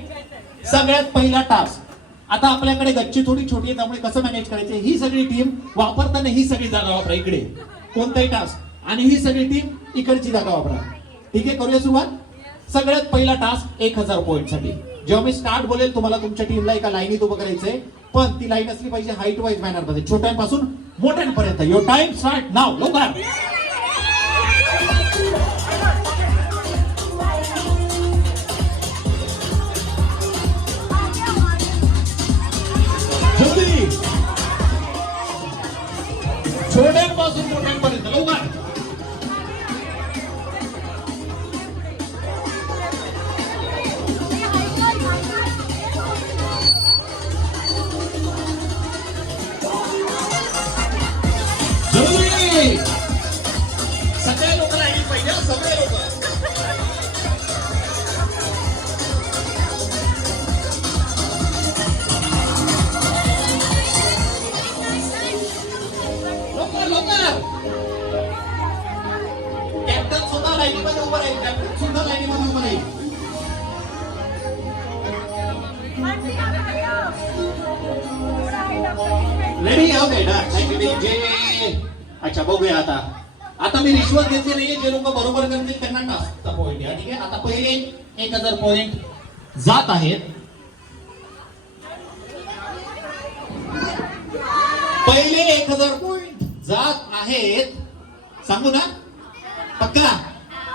सगळ्यात पहिला टास्क. आता आपल्याकडे गच्ची थोडी छोटी आहे त्यामुळे कसं मॅनेज करायचं, ही सगळी टीम वापरताना ही सगळी जागा वापरा इकडे कोणताही टास्क, आणि ही सगळी टीम इकडची जागा वापरा. ठीक आहे, करूया सुरुवात. सगळ्यात पहिला टास्क 1000 पॉइंट साठी. जेव्हा मी स्टार्ट बोलेल तुम्हाला तुमच्या टीमला एका लाईनीत उभं करायचंय, पण ती लाईन असली पाहिजे हाईट वाईज मॅनर मध्ये, छोट्यांपासून मोठ्यांपर्यंत. युअर टाइम स्टार्ट नाव. लवकर जल्दी, छोट्यांपासून मोठ्यांपर्यंत लवकर. जल्दी, सगळे लोक लाईनीत पाहिजे, सगळे लोक. कॅप्टन सुद्धा लाईनीमध्ये उभं राहील. कॅप्टन सुद्धा लाईनीमध्ये उभं राहील. रेडी? Okay done. अच्छा बघूया आता. आता मी रिश्वत घेतली नाहीये. जे लोक बरोबर करतील त्यांना टास्कचा पॉइंट द्या. ठीक आहे, आता पहिले 1000 पॉइंट जात आहेत. पहिले 1000 पॉइंट जात आहेत. सांगू ना? पक्का?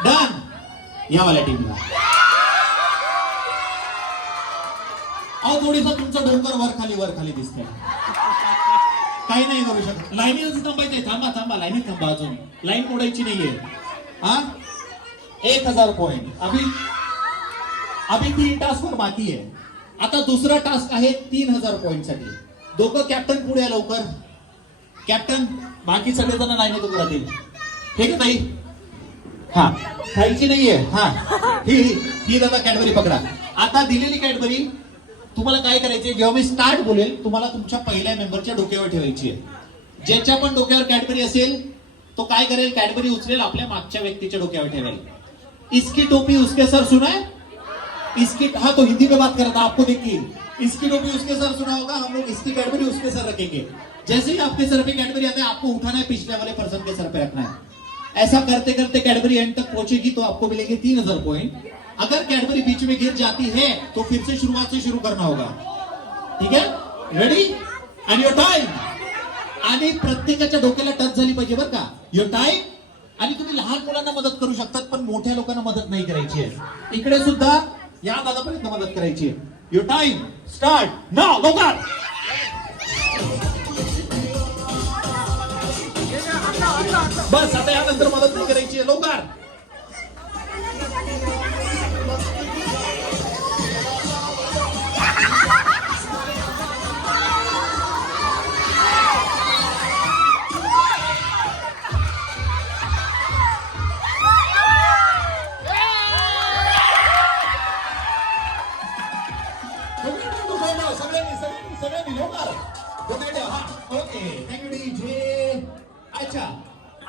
डन. यावाल्या टीमला. अहो थोडीसा तुमचं डोंगर वर खाली दिसतंय. काही नाही करू शकत. लाईनीत थांबायचंय. थांबा थांबा, लाईनीत थांबा. अजून लाईन मोडायची नाहीये. हा 1000 पॉइंट. अभी 3 टास्क वर बाकी आहे. आता दुसरा टास्क आहे 3000 पॉइंट साठी. दोघं कॅप्टन पुढे या लवकर. कॅप्टन, बाकी सगळेजण लाईनीत उभे राहतील. ठीक आहे ताई? हा खायची नाहीये. हा ही दादा कॅडबरी पकडा. आता दिलेली कॅडबरी तुम्हाला काय करायचे, जेव्हा मी स्टार्ट बोलेल तुम्हाला तुमच्या पहिल्या मेंबरच्या डोक्यावर ठेवायची आहे. ज्याच्या पण डोक्यावर कॅडबरी असेल तो काय करेल, कॅडबरी उचलेल आपल्या मागच्या व्यक्तीच्या डोक्यावर ठेवेल. इसकी टोपी उसके सर सुना है? इसकी, हाँ तो हिंदी में बात कर रहा था, आपको देखिए. इसकी टोपी उसके सर सुना होगा. हम लोग इसकी कैडबरी उसके सर रखेंगे. जैसे ही आपके सर पे कैडबरी आता है आपको उठाना है, पिछले वाले पर्सन के सर पे रखना है. ऐसा करते करते कैडबरी एंड तक पहुंचेगी तो आपको मिलेंगे 3000 पॉइंट. अगर कैडबरी बीच में गिर जाती है तो फिर से शुरुआत से शुरू करना होगा. ठीक है, रेडी? End your time. आणि प्रत्येकाच्या डोक्याला टच झाली पाहिजे बरं का. Your time. आणि तुम्ही लहान मुलांना मदत करू शकतात पण मोठ्या लोकांना मदत नाही करायची आहे. इकडे सुद्धा या दादापर्यंत मदत करायची आहे. युअर टाइम स्टार्ट नाव. लवकर. बस आता यानंतर मदत नाही करायची आहे. लवकर. सगळ्यांनी लवकर. Okay, thank you DJ. अच्छा,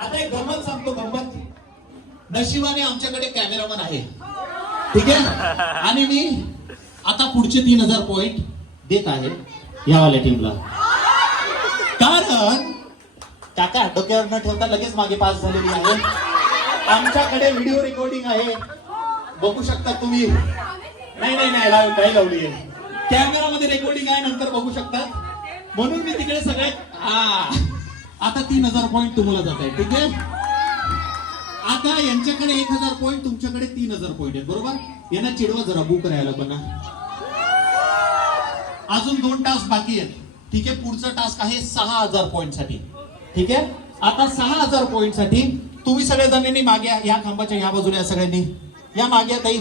आता एक गंमत सांगतो. गंमत, नशिबाने आमच्याकडे कॅमेरामन आहे. ठीक आहे, आणि मी आता पुढचे 3000 पॉइंट देत आहे यावाल्या टीमला. कारण काका डोक्यावर न ठेवता लगेच मागे पास झालेली आहे. आमच्याकडे व्हिडिओ रेकॉर्डिंग आहे, बघू शकता तुम्ही. नाही लावली आहे. कॅमेरामध्ये रेकॉर्डिंग आहे, नंतर बघू शकतात. म्हणून मी तिकडे सगळ्यात आता 3000 पॉइंट तुम्हाला जात आहे. ठीक आहे, आता यांच्याकडे 1000 पॉइंट, तुमच्याकडे 3000 पॉइंट आहेत. बरोबर? यांना चिडवा जरा, बुक करायला पण. अजून 2 टास्क बाकी आहेत. ठीक आहे, पुढचा टास्क आहे 6000 पॉइंट साठी. ठीक आहे, आता 6000 पॉइंट साठी तुम्ही सगळ्या जणांनी मागे या खांबाच्या या बाजूला, सगळ्यांनी या मागे. ताई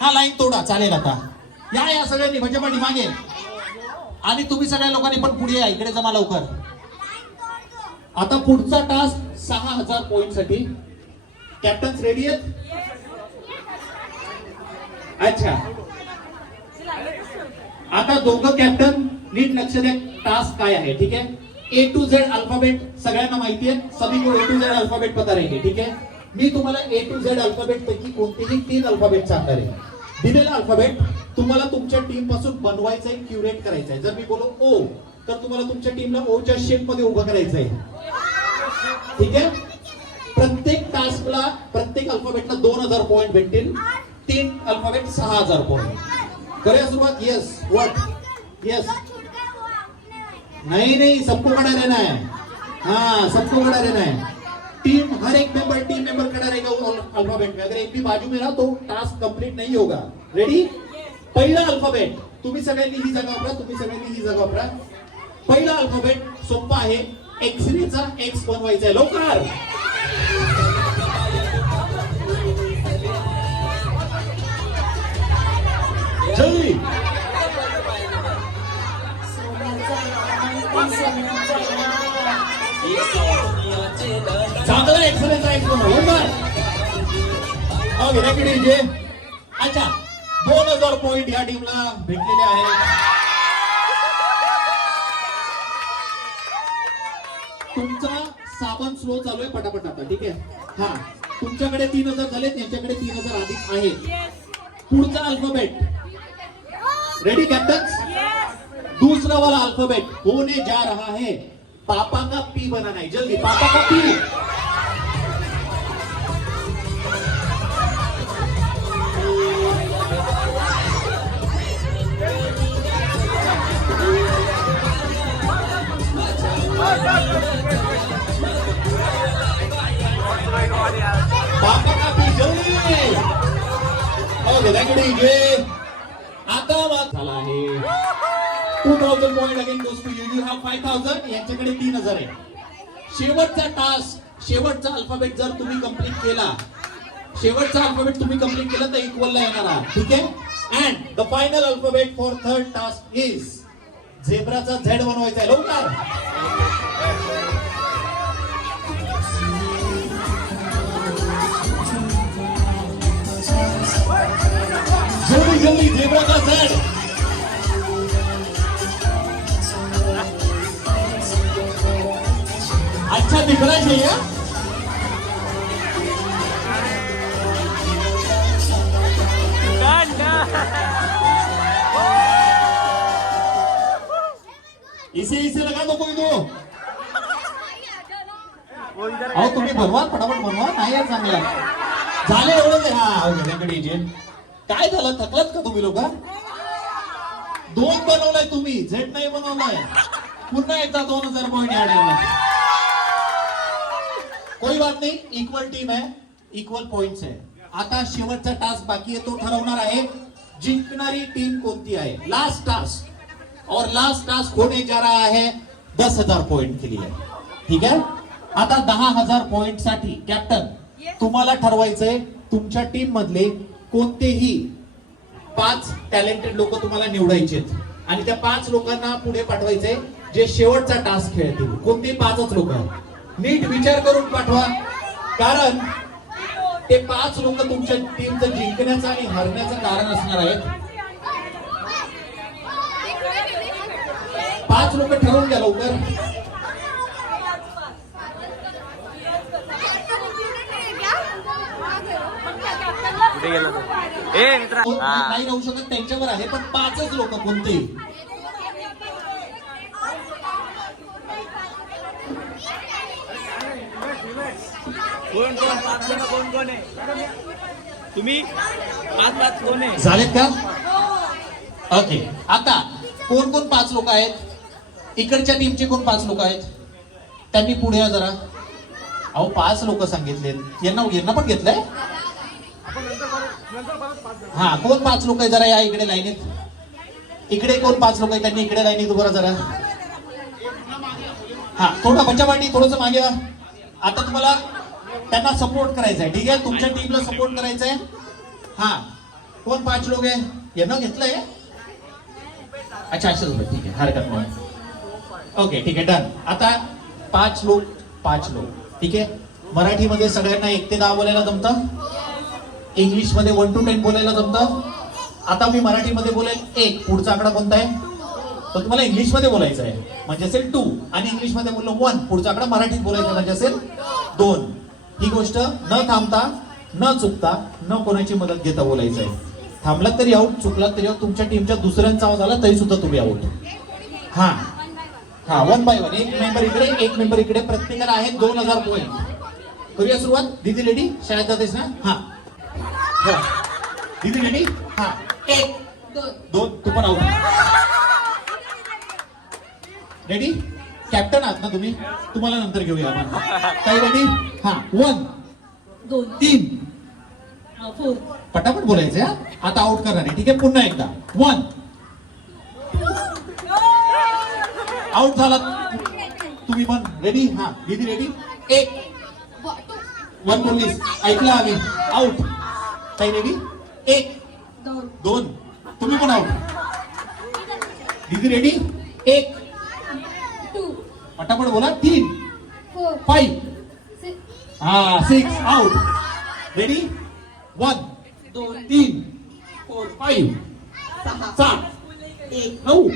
हा लाईन तोडा, चालेल. आता या सगळ्यांनी भजपाठी मागे. आणि तुम्ही सगळ्या लोकांनी पण पुढे या, इकडे जमा लवकर. आता पुढचा टास्क 6000 पॉइंट साठी. कॅप्टन्स रेडी आहेत? अच्छा, आता दोघं कॅप्टन नीट लक्ष द्या, टास्क काय आहे. ठीक है, A to Z अल्फाबेट सगळ्यांना माहिती आहे, सभी को A to Z अल्फाबेट पता रहेंगे. ठीक है, मी तुम्हाला A to Z अल्फाबेट पैकी कोणतेही 3 अल्फाबेट सांगणार आहे. दिलेला अल्फाबेट तुम्हाला तुमच्या टीम पासून बनवायचं आहे, क्युरेट करायचं आहे. जर मी बोलो O तर तुम्हाला तुमच्या टीमला O च्या शेप मध्ये उभं करायचं आहे. ठीक आहे, प्रत्येक टास्कला प्रत्येक अल्फाबेटला 2000 पॉइंट भेटतील. 3 अल्फाबेट 6000 पॉइंट. करूया सुरुवात. Yes, what? यस, नहीं सबको खड़ा रहना है. हाँ, सबको खड़ा रहना है. टीम, हर एक मेंबर टीम मेंबर खड़ा रहेगा उस अल्फाबेट में. अगर एक भी बाजू में रहा तो टास्क कंप्लीट नहीं होगा. रेडी? पहिला अल्फाबेट तुम्ही सगळ्यांनी ही जागा वापरा, तुम्ही सगळ्यांनी ही जागा वापरा. पहिला अल्फाबेट सोपा आहे, एक्सरेचा एक्स बनवायचा आहे. लवकर. जल्दी. चांगला एक्सरेचा एक्स बनवा. लवकर. Okay, ready DJ. अच्छा, 2000 पॉइंट या टीमला भेटलेले आहेत. तुमचा साबण स्लो चालू आहे, पटापट आता. ठीक आहे, हा, तुमच्याकडे 3000 झालेत, यांच्याकडे 3000 अधिक आहेत. पुढचा अल्फाबेट रेडी कैप्टन? दूसरा वाला अल्फाबेट होने जा रहा है, पापा का पी बनाना है. जल्दी, पापा का पी. पापा का पी, जल्दी. Okay, ready. आता झाला आहे. 2000 point again goes to you. You have 5000, यांच्याकडे 3000 आहे. शेवटचा टास्क, शेवटचा अल्फाबेट जर तुम्ही कंप्लीट केला, शेवटचा अल्फाबेट तुम्ही कंप्लीट केला तर इक्वलला येणार आहात. ठीक आहे, and the final alphabet for third task is झेब्राचा झेड बनवायचा आहे. लवकर. जल्दी जल्दी, झेब्रा का झेड. अच्छा दिखना चाहिए. इसे लगा दो कोई तो. अहो तुम्ही बनवा, फटाफट बनवा. नाही यार, चांगला झाले एवढंच. हा, ओके. काय झालं, थकलात का तुम्ही लोक? 2 बनवलाय तुम्ही, झेड नाही बनवलाय. पुन्हा एकदा 2000 पॉइंट यायला. कोई बात नहीं, इक्वल टीम है, इक्वल पॉइंट्स है. आता शेवटचा टास्क बाकी आहे, तो ठरवणार आहे जिंकणारी टीम कोणती आहे. लास्ट टास्क, और लास्ट टास्क होने जा रहा है 10,000 पॉइंट के लिए. ठीक है, आता 10,000 पॉइंट साठी कॅप्टन तुम्हाला ठरवायचंय तुमच्या टीम मधले कोणतेही 5 टॅलेंटेड लोक तुम्हाला निवडायचे आणि त्या 5 लोकांना पुढे पाठवायचे जे शेवटचा टास्क खेळतील. कोणते 5च लोक. नीट विचार करून पाठवा, कारण ते 5 लोक तुमच्या टीमचं जिंकण्याचं आणि हरण्याचं कारण असणार आहेत. 5 लोक ठरवून घ्या लवकर. नाही राहू शकत, त्यांच्यावर आहे, पण 5च लोक. कोणते? कोण आहे तुम्ही? 5 कोण आहे? झालेत का? ओके, आता कोण कोण 5 लोक आहेत? इकडच्या टीमचे कोण 5 लोक आहेत? त्यांनी पुढे या जरा. अहो 5 लोक सांगितलेत, यांना पण घेतलंय. हा, कोण 5 लोक आहे? जरा या इकडे लाईनीत. इकडे कोण 5 लोक आहे? त्यांनी इकडे लाईनीत उभं जरा. हा, थोडा बचावाटी, थोडंसं मागे वा. आता तुम्हाला त्यांना सपोर्ट करायचा आहे. ठीक आहे, तुमच्या टीमला सपोर्ट करायचा आहे. हा, कोण 5 लोक आहे? यांना घेतलंय. अच्छा असंच बरं, ठीक आहे, हरकत नाही. ओके ठीक आहे, डन. आता 5 लोक, ठीक आहे. मराठीमध्ये सगळ्यांना 1 ते 10 बोलायला जमतं, इंग्लिशमध्ये 1 to 10 बोलायला जमतं. आता मी मराठीमध्ये बोलेल 1, पुढचा आकडा कोणता आहे तो तुम्हाला इंग्लिशमध्ये बोलायचा आहे, म्हणजे असेल 2, आणि इंग्लिशमध्ये बोललो 1, पुढचा आकडा मराठीत बोलायचा म्हणजे असेल 2. ही गोष्ट न थांबता, न चुकता, न कोणाची मदत घेता बोलायचं आहे. थांबलात तरी आऊट, चुकलात तरी आऊट. तुमच्या टीमच्या दुसऱ्यांचा आवाज आला तरी सुद्धा तुम्ही आऊट. हा 1 by 1, एक मेंबर इकडे, एक मेंबर इकडे, प्रत्येकाला आहे 2000 पॉईंट. करूया सुरुवात. दीदी रेडी? शाळेत जातेस ना? हा दीदी रेडी? हा 1 2 तू पण आऊट. रेडी? कॅप्टन आहात ना तुम्ही? तुम्हाला नंतर घेऊया आपण. काय रेडी? हा 1 2 3 4 पटापट बोलायचं हा. आता आउट करणार आहे, ठीक आहे. पुन्हा एकदा 1 आउट झाला तुम्ही पण. रेडी? हा दीदी रेडी? 1 1 पोलीस ऐकलं आम्ही. आउट. काय रेडी? 1 2 तुम्ही पण आउट. दीदी रेडी? 1 2 पटापट बोला. 3 4 5 6 हा 6 आउट. रेडी? 1 2 3 4 5 7 9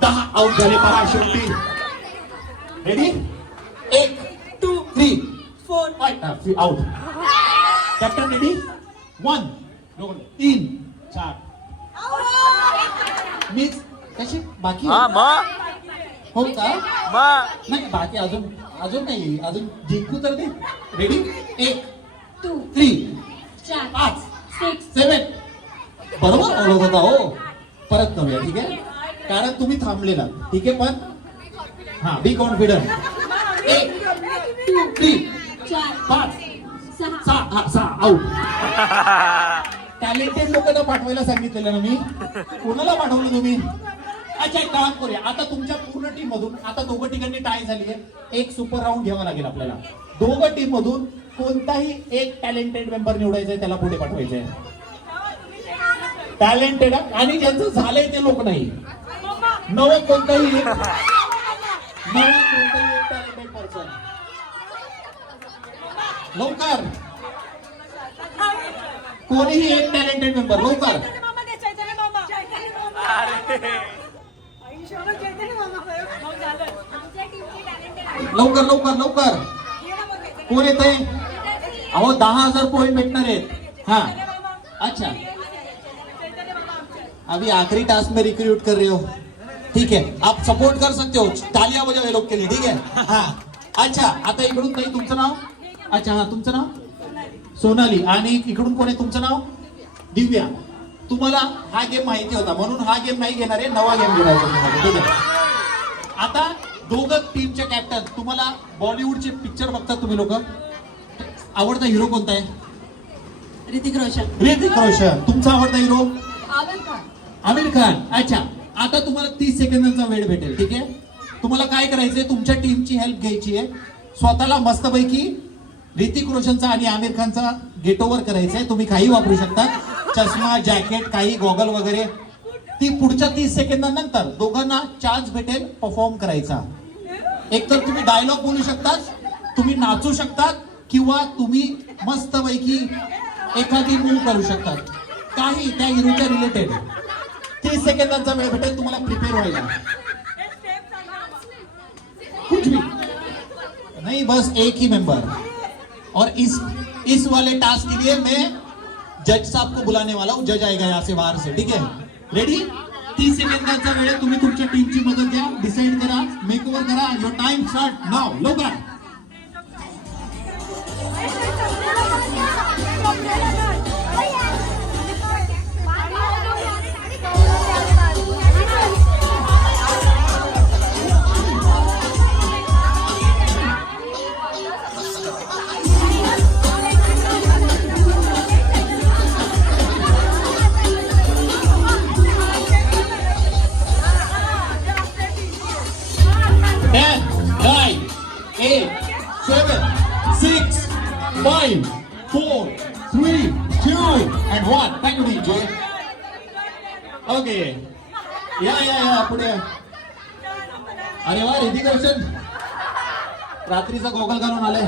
10 आउट झाले पहा शेवटी. रेडी? 1 2 3 4 5 आउट. Captain ready? 1 2 3 4 मी कशी बाकी हा मग हो का? मग नाही बाकी अजून नाही, अजून जिंकू तर दे. रेडी? 1 2 3 4 5 6 7 बरोबर बोलत होता हो. परत करूया, ठीक आहे, कारण तुम्ही थांबलेला, ठीक आहे. पण हा बी कॉन्फिडंट. 1 2 3 4 5 6 6 आउट. टॅलेंटेड लोकांना पाठवायला सांगितलेलं ना मी. कोणाला पाठवलं तुम्ही? अच्छा एक काम करूया. आता तुमच्या पूर्ण टीम मधून आता दोघं ठिकाणी टाय झाली आहे. एक सुपर राऊंड घ्यावा लागेल आपल्याला. दोघं टीम मधून कोणताही एक टॅलेंटेड मेंबर निवडायचा आहे, त्याला पुढे पाठवायचं आहे. टॅलेंटेड आणि ज्यांचं झालंय ते लोक नाही. नवं कोणताही एक टॅलेंटेड पर्सन. लवकर कोणीही एक टॅलेंटेड मेंबर लवकर. लवकर लवकर लवकर. कोण येत आहे? अहो 10,000 पॉइंट भेटणार आहेत. हाँ अच्छा, अभी आखिरी टास्क में रिक्रूट कर रहे हो, ठीक है. आप सपोर्ट कर सकते हो, तालियां बजाओ ये लोग के लिए, ठीक है. हाँ अच्छा, आता इकडून ताई तुमचं नाव? अच्छा हा तुमचं नाव? सोनाली. आणि इकडून कोण आहे? तुमचं नाव? दिव्या. तुम्हाला हा गेम माहिती होता म्हणून हा गेम नाही घेणार आहे, नवा गेम घेणार आहे, ठीक आहे. आता दोघं टीमचे कॅप्टन. तुम्हाला बॉलिवूडचे पिक्चर बघता तुम्ही लोक? आवडता हिरो कोणता आहे? ऋतिक रोशन. ऋतिक रोशन. तुमचा आवडता हिरो? आमिर खान. आमिर खान. अच्छा, आता तुम्हाला 30 सेकंदांचा वेळ भेटेल, ठीक आहे. तुम्हाला काय करायचंय? तुमच्या टीमची हेल्प घ्यायची आहे. स्वतःला मस्तपैकी ऋतिक रोशनचा आणि आमिर खानचा गेट ओव्हर करायचंय. तुम्ही काही वापरू शकता, चष्मा, जॅकेट, काही गॉगल वगैरे. ती पुढच्या 30 सेकंदानंतर दोघांना चान्स भेटेल परफॉर्म करायचा. एकतर तुम्ही डायलॉग बोलू शकता, तुम्ही नाचू शकता, किंवा तुम्ही मस्तपैकी एखादी मूव्ह करू शकतात, काही त्या हिरोच्या रिलेटेड. 30 सेकंदांचा वेळ भेटेल तुम्हाला प्रिपेअर व्हायला. कुछ भी नहीं, बस एक ही मेंबर. और इस वाले टास्क के लिए मैं जज साहब को बुलाने वाला हूँ. जज आएगा यहाँ से बाहर से, ठीक है. रेडी? 30 सेकंदाचा वेळ. तुम्ही तुमच्या टीमची मदत घ्या, डिसाइड करा, मेक ओव्हर करा. Your time start now. लवकर. Okay. या पुढे या. अरे वा, ऋतिक रोशन रात्रीचा गॉगल घालून आलाय.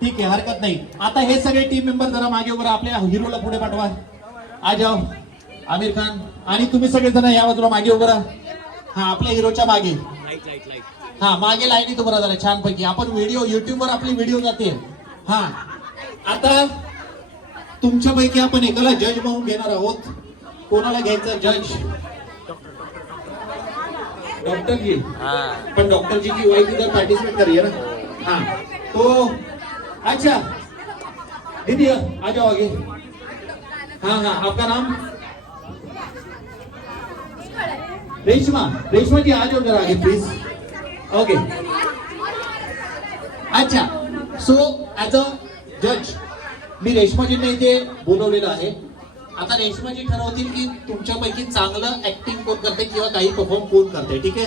ठीक आहे, हरकत नाही. आता हे सगळे टीम मेंबर जरा मागे उभं राहा. आपल्या हिरोला पुढे पाठवा. आ जाओ. आमिर खान आणि तुम्ही सगळेजण या बाजूला मागे उभं राहा. हा, आपल्या हिरोच्या मागे. हा, मागे लाईनीत उभं राहा छानपैकी. आपण व्हिडिओ युट्यूबवर आपली व्हिडिओ जाते. हा, आता तुमच्यापैकी आपण एकाला जज म्हणून घेणार आहोत. कोणाला घ्यायचं जज? डॉक्टर जी. पण डॉक्टर जी की वाइफ इधर पार्टिसिपेट करिए ना. हाँ, तो अच्छा दीदी आ जाओ आगे. हाँ, आपका नाम? रेशमा. रेशमा जी आ जाओ जरा आगे प्लीज. ओके. अच्छा, सो ऍज अ जज मी रेशमाजींना इथे बोलवलेलं आहे. आता रेशमाजी ठरवतील की तुमच्यापैकी चांगलं ऍक्टिंग कोण करते किंवा काही परफॉर्म कोण करते. ठीक है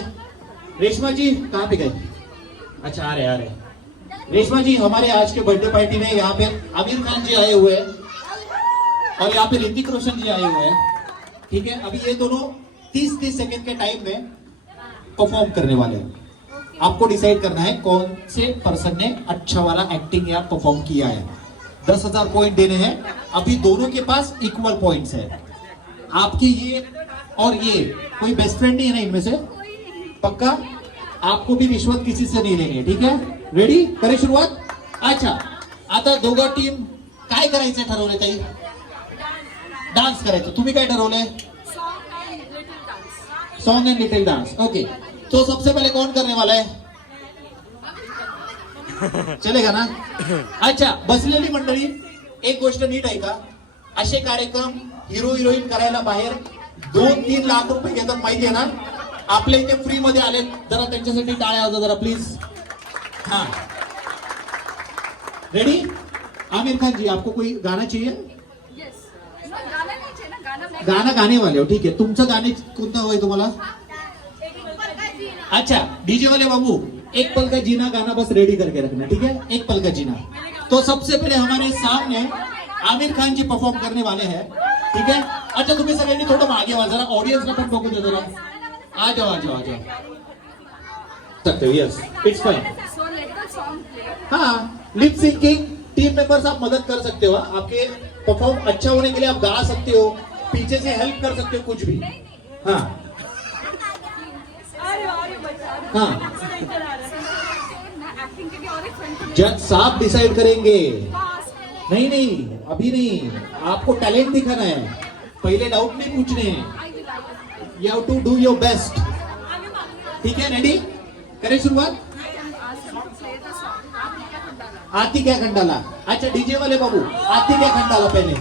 रेशमा जी, कहाँ पे गए? अच्छा, आ रहे. रेशमा जी, हमारे आज के बर्थडे पार्टी में यहाँ पे आमिर खान जी आए हुए हैं और यहाँ पे ऋतिक रोशन जी आए हुए हैं. ठीक है, अभी ये दोनों 30 सेकंड के टाइम में परफॉर्म करने वाले हैं. आपको डिसाइड करना है कौन से पर्सन ने अच्छा वाला एक्टिंग या परफॉर्म किया है. 10,000 पॉइंट देने हैं. अभी दोनों के पास इक्वल पॉइंट्स है. आपके ये और ये कोई बेस्ट फ्रेंड नहीं है ना इनमें से? पक्का? आपको भी रिश्वत किसी से नहीं लेनी है. ठीक है, रेडी? करे सुरुवात. अच्छा, आता दोघं टीम काय करायचं ठरवलंय ताई? डान्स करायचं. तुम्ही काय ठरवलंय? Song end little dance. Okay, तो सबसे पहले कौन करने वाला है? चलेगा ना? अच्छा, बसलेली मंडळी एक गोष्ट नीट ऐका. असे कार्यक्रम हिरो हिरोईन करायला बाहेर 2-3 लाख रुपये घेतात, माहिती आहे ना? आपल्या इथे फ्री मध्ये आले, जरा त्यांच्यासाठी टाळ्या वाजवा जरा प्लीज. हाँ, रेडी? आमिर खान जी, आपको कोई गाना चाहिए? गाना गाने वाले हो. ठीक है, तुमचं गाणे कोणतं हवंय तुम्हाला? अच्छा, डीजे वाले बाबू, एक पल का जीना गाना बस रेडी करके रखना. ठीक है, एक पल का जीना. तो सबसे पहले हमारे सामने आमिर खान जी परफॉर्म करने वाले हैं. ठीक है. अच्छा, तुम्ही सगळ्यांनी थोडं मागे व्हा, जरा ऑडियन्सला पण बघू दे जरा. आ जाओ. सकते हो, यस, इट्स फाइन. हाँ, लिप सिंकिंग टीम मेंबर्स आप मदद कर सकते हो. आपके परफॉर्म अच्छा होने के लिए आप गा सकते हो, पीछे से हेल्प कर सकते हो, कुछ भी. हाँ हाँ, जज साहब डिसाइड करेंगे. नहीं, अभी नहीं. आपको टैलेंट दिखाना है. पहले डाउट नहीं पूछने हैं. You have to do your best. ठीक है, रेडी? करें शुरुआत. आती क्या खंडाला. अच्छा, डीजे वाले बाबू, आती क्या खंडाला पहले.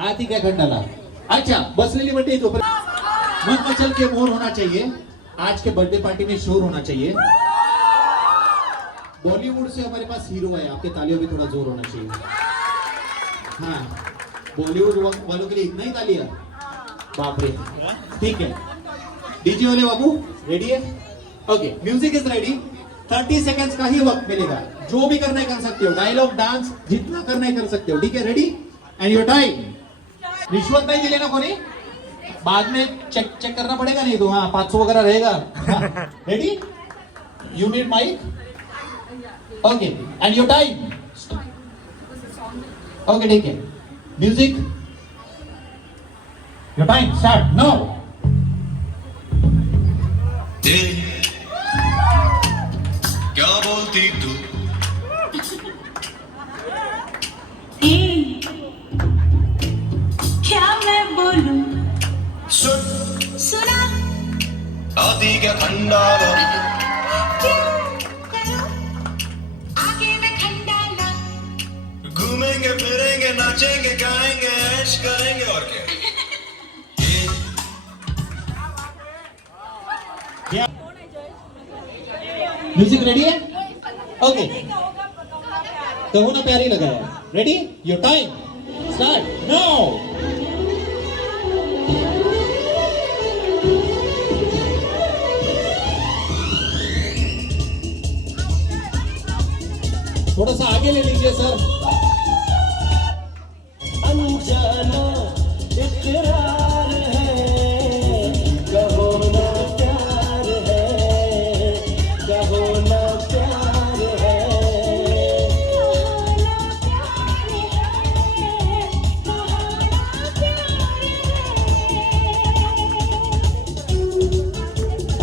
आती क्या खंडाला. अच्छा, बसलेली मंडळी तो मन मचल के मोर होना चाहिए. आज के बर्थडे पार्टी में शोर होना चाहिए. बॉलीवुड से हमारे पास हीरो है. आपके तालियों भी थोड़ा जोर होना चाहिए. हाँ, बॉलीवुड वालों के लिए इतना ही तालियां. बाप रे. ठीक है, डीजे वाले बाबू रेडी है? Okay, music is ready. 30 seconds का ही वक्त मिलेगा. जो भी करना है कर सकते हो. डायलॉग, डांस, जितना करना है कर सकते हो. ठीक है, रेडी? End your time. रिश्वत नहीं दिले ना कोनी? बाद में चेक करना पड़ेगा नहीं तो. हाँ, 500 वगैरह रहेगा. Ready? You need mic. Okay, and your time. Okay, ठीक है. Music, your time start now. क्या बोलती तू? क्या मैं बोलूं? सुना आदि क्या खंडाला. आगे मैं खंडाला. घूमेंगे फिरेंगे नाचेंगे गाएंगे ऐश करेंगे और क्या. म्यूजिक रेडी है? ओके, कहो ना प्यारी लगाया. Ready? Your time start now. थोड़ा सा आगे ले लीजिए सर. अनजाना इकरार है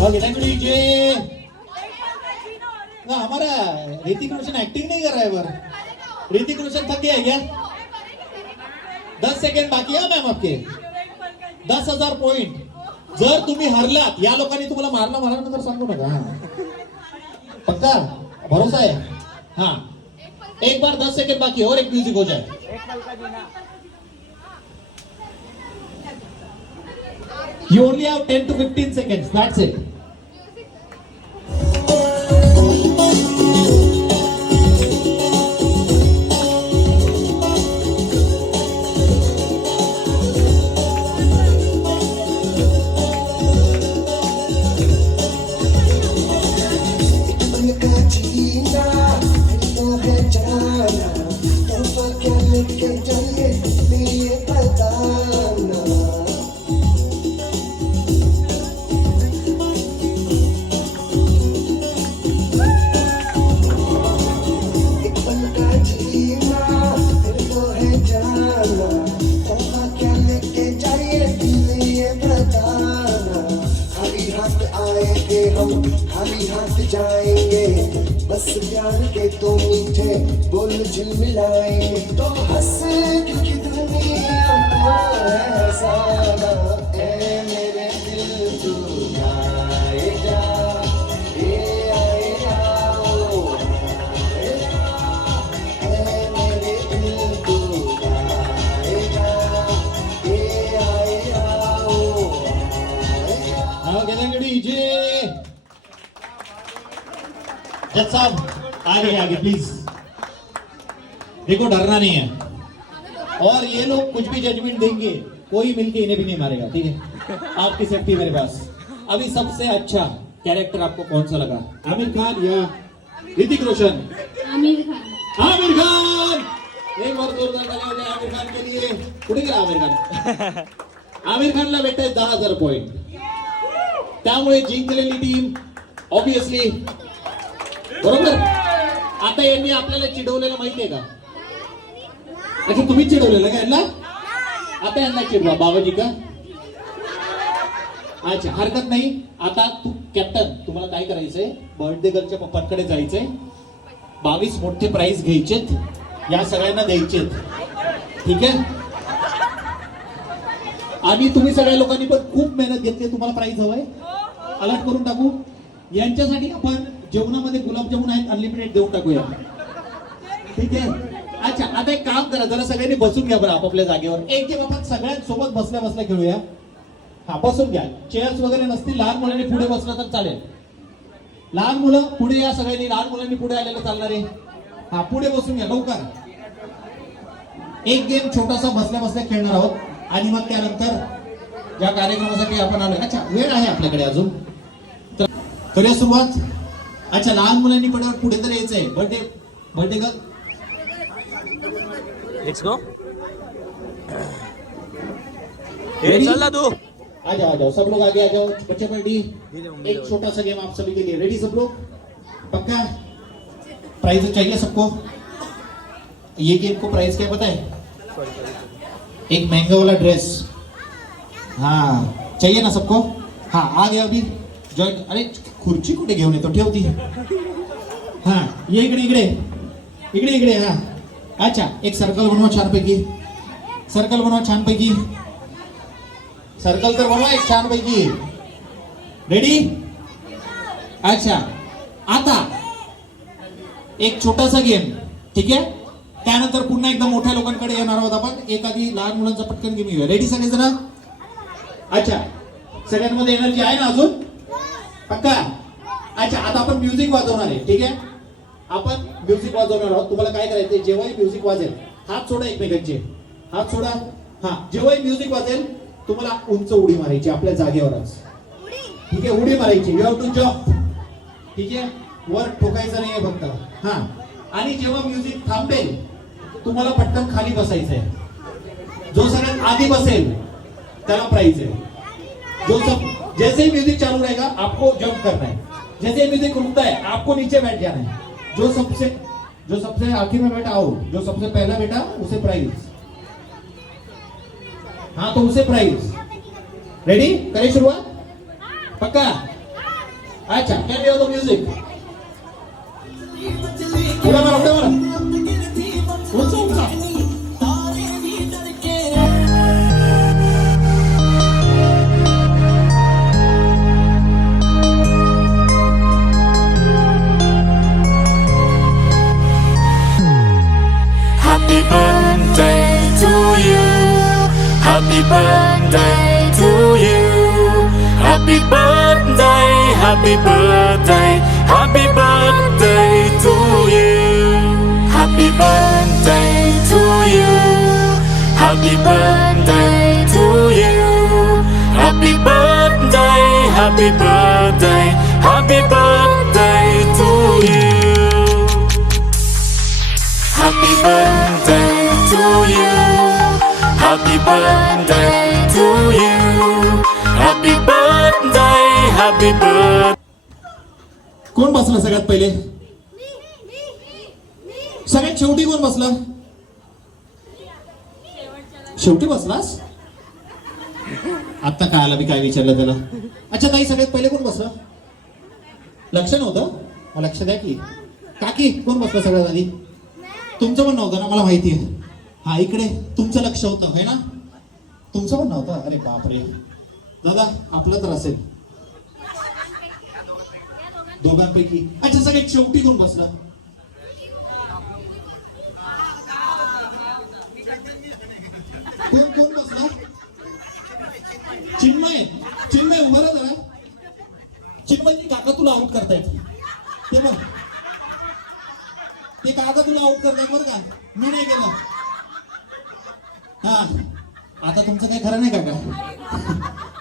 ओके थैंक यू डीजे। ना हमारा ऋतिक रोशन एक्टिंग नहीं कर रहा है पर ऋतिक रोशन थक गया है क्या? 10 सेकंड बाकी आहे मॅम आपके 10,000 पॉइंट। जर तुम्ही हरलात या लोकांनी तुम्हाला मारणार तर सांगू नका हा पक्का भरोसा है हाँ एक बार 10 सेकंड बाकी और एक म्यूजिक हो जाए। You only have 10 to 15 seconds. That's it. खाली हाथ जाएंगे बस प्यार के तो मीठे बोल झिलमिलाएंगे तो हंस क्योंकि दुनिया है सारा ए मेरे दिल तू आए जा ए आए आओ ए मेरे दिल तू आए जा ए आए आओ Okay, thank you डीजे। जज साहब आगे प्लीज। देखो डरना नहीं है और ये लोग कुछ भी जजमेंट देंगे कोई मिलके इन्हें भी नहीं मारेगा ठीक है। आपकी सेफ्टी मेरे पास। अभी सबसे अच्छा कैरेक्टर आपको कौन सा लगा? आमिर खान या ऋतिक रोशन? आमिर खान। आमिर खान एक बार जोरदार ताली हो जाए आमिर खान के लिए। कुठे गेला आमिर खान? आमिर खानला भेटते 10,000 पॉइंट त्यामुळे जिंकलेली टीम ऑब्विसली बरोबर। आता यांनी आपल्याला चिडवलेलं माहितीये का? अच्छा तुम्ही चिडवलेलं का यांना? आता यांना चिडवा बाबाजी का? अच्छा हरकत नाही। आता तू कॅप्टन तुम्हाला काय करायचंय बर्थडे गर्लच्या पप्पांकडे जायचंय 22 मोठे प्राइज घ्यायचेत या सगळ्यांना द्यायचेत ठीक आहे। आणि तुम्ही सगळ्या लोकांनी पण खूप मेहनत घेतली तुम्हाला प्राइज हवंय अलर्ट करून टाकू यांच्यासाठी आपण जेवणामध्ये गुलाबजामुन आहेत अनलिमिटेड देऊन टाकूया ठीक आहे। अच्छा आता एक काम करा जरा सगळ्यांनी बसून घ्या बरं आपापल्या जागेवर। एक गेम आपण सगळ्यांसोबत बसल्या बसल्या खेळूया। हा बसून घ्या चेअर्स वगैरे नसतील लहान मुलांनी पुढे बसलं तर चालेल। लहान मुलं पुढे या सगळ्यांनी लहान मुलांनी पुढे आलेलं चालणार आहे। हा पुढे बसून घ्या लवकर। एक गेम छोटासा बसल्या बसल्या खेळणार आहोत आणि मग त्यानंतर ज्या कार्यक्रमासाठी आपण आलोय अच्छा वेळ आहे आपल्याकडे अजून तर करूया सुरुवात। अच्छा लहान मुलांनी पुढे तर यायचंय बर्थडे गर्ल लेट्स गो। चल ना तू आ जाओ सब लोग आगे आ जाओ बच्चे पार्टी। एक छोटा सा गेम आप सभी के लिए रेडी सब लोग पक्का? प्राइज चाहिए सबको? ये गेम को प्राइस क्या पता है? एक महंगा वाला ड्रेस हाँ चाहिए ना सबको? हाँ आ गया अभी जॉइन। अरे खुर्ची कुठे घेऊन येतो ठेवती हाँ ये इकडे हाँ अच्छा एक सर्कल बनवा छानपैकी सर्कल तर बनवा एक छानपैकी रेडी। अच्छा आता एक छोटासा गेम ठीक आहे त्यानंतर पुन्हा एकदा मोठ्या लोकांकडे येणार आहोत आपण। एक आधी लहान मुलांचा पटकन गेम घेऊया रेडी सगळे जण? अच्छा सगळ्यांमध्ये एनर्जी आहे ना अजून पक्का? अच्छा आता आपण म्युझिक वाजवणार आहे ठीक आहे। आपण म्युझिक वाजवणार आहोत तुम्हाला काय करायचंय जेव्हाही म्युझिक वाजेल हात सोडा एकमेकांचे हात सोडा। हा जेव्हाही म्युझिक वाजेल तुम्हाला उंच उडी मारायची आपल्या जागेवरच ठीक आहे। उडी मारायची यू हॅव टू जम्प ठीक आहे वर ठोकायचं नाहीये फक्त हा। आणि जेव्हा म्युझिक थांबेल तुम्हाला पटकन खाली बसायचंय। जो सगळ्यात आधी बसेल त्याला प्राइज है। जैसे ही म्यूजिक चालू रहेगा आपको जंप करना है। जैसे ही म्यूजिक रुकता है आपको नीचे बैठ जाना है। जो सबसे आखिर में बैठा आउट जो सबसे पहला बैठा उसे प्राइज। हाँ तो उसे प्राइज। रेडी करें शुरुआत पक्का? अच्छा कॅन यू द म्युझिक पुढे मला उंच उंच Happy birthday to you. Happy birthday to you. Happy birthday, happy birthday, happy birthday to you. Happy birthday to you. Happy birthday to you. Happy birthday, happy birthday, happy birthday to you. Happy birthday to you. Happy birthday to you. Happy birthday, happy birthday. कोण बसला सगळ्यात पहिले सगळ्यात शेवटी कोण बसला शेवटी बसलास आता काय आला मी काय विचारलं त्याला अच्छा ताई सगळ्यात पहिले कोण बसला लक्ष नव्हतं मग लक्ष द्या की काकी कोण बसला सगळ्यात आधी तुमचं पण नव्हतं ना मला माहिती आहे हा इकडे तुमचं लक्ष होतं है ना तुमचं पण नव्हतं अरे बापरे दादा आपलं तर असेल दोघांपैकी अच्छा सगळ्यात शेवटी कोण बसला कोण कोण बसला चिन्मय चिन्मय उभा राहा जरा चिन्मयजी काका तुला आउट करतायत ते बघ ते काका तुला आउट करतायत बरं का मी नाही केलं हा आता तुमचं काही खरं नाही काका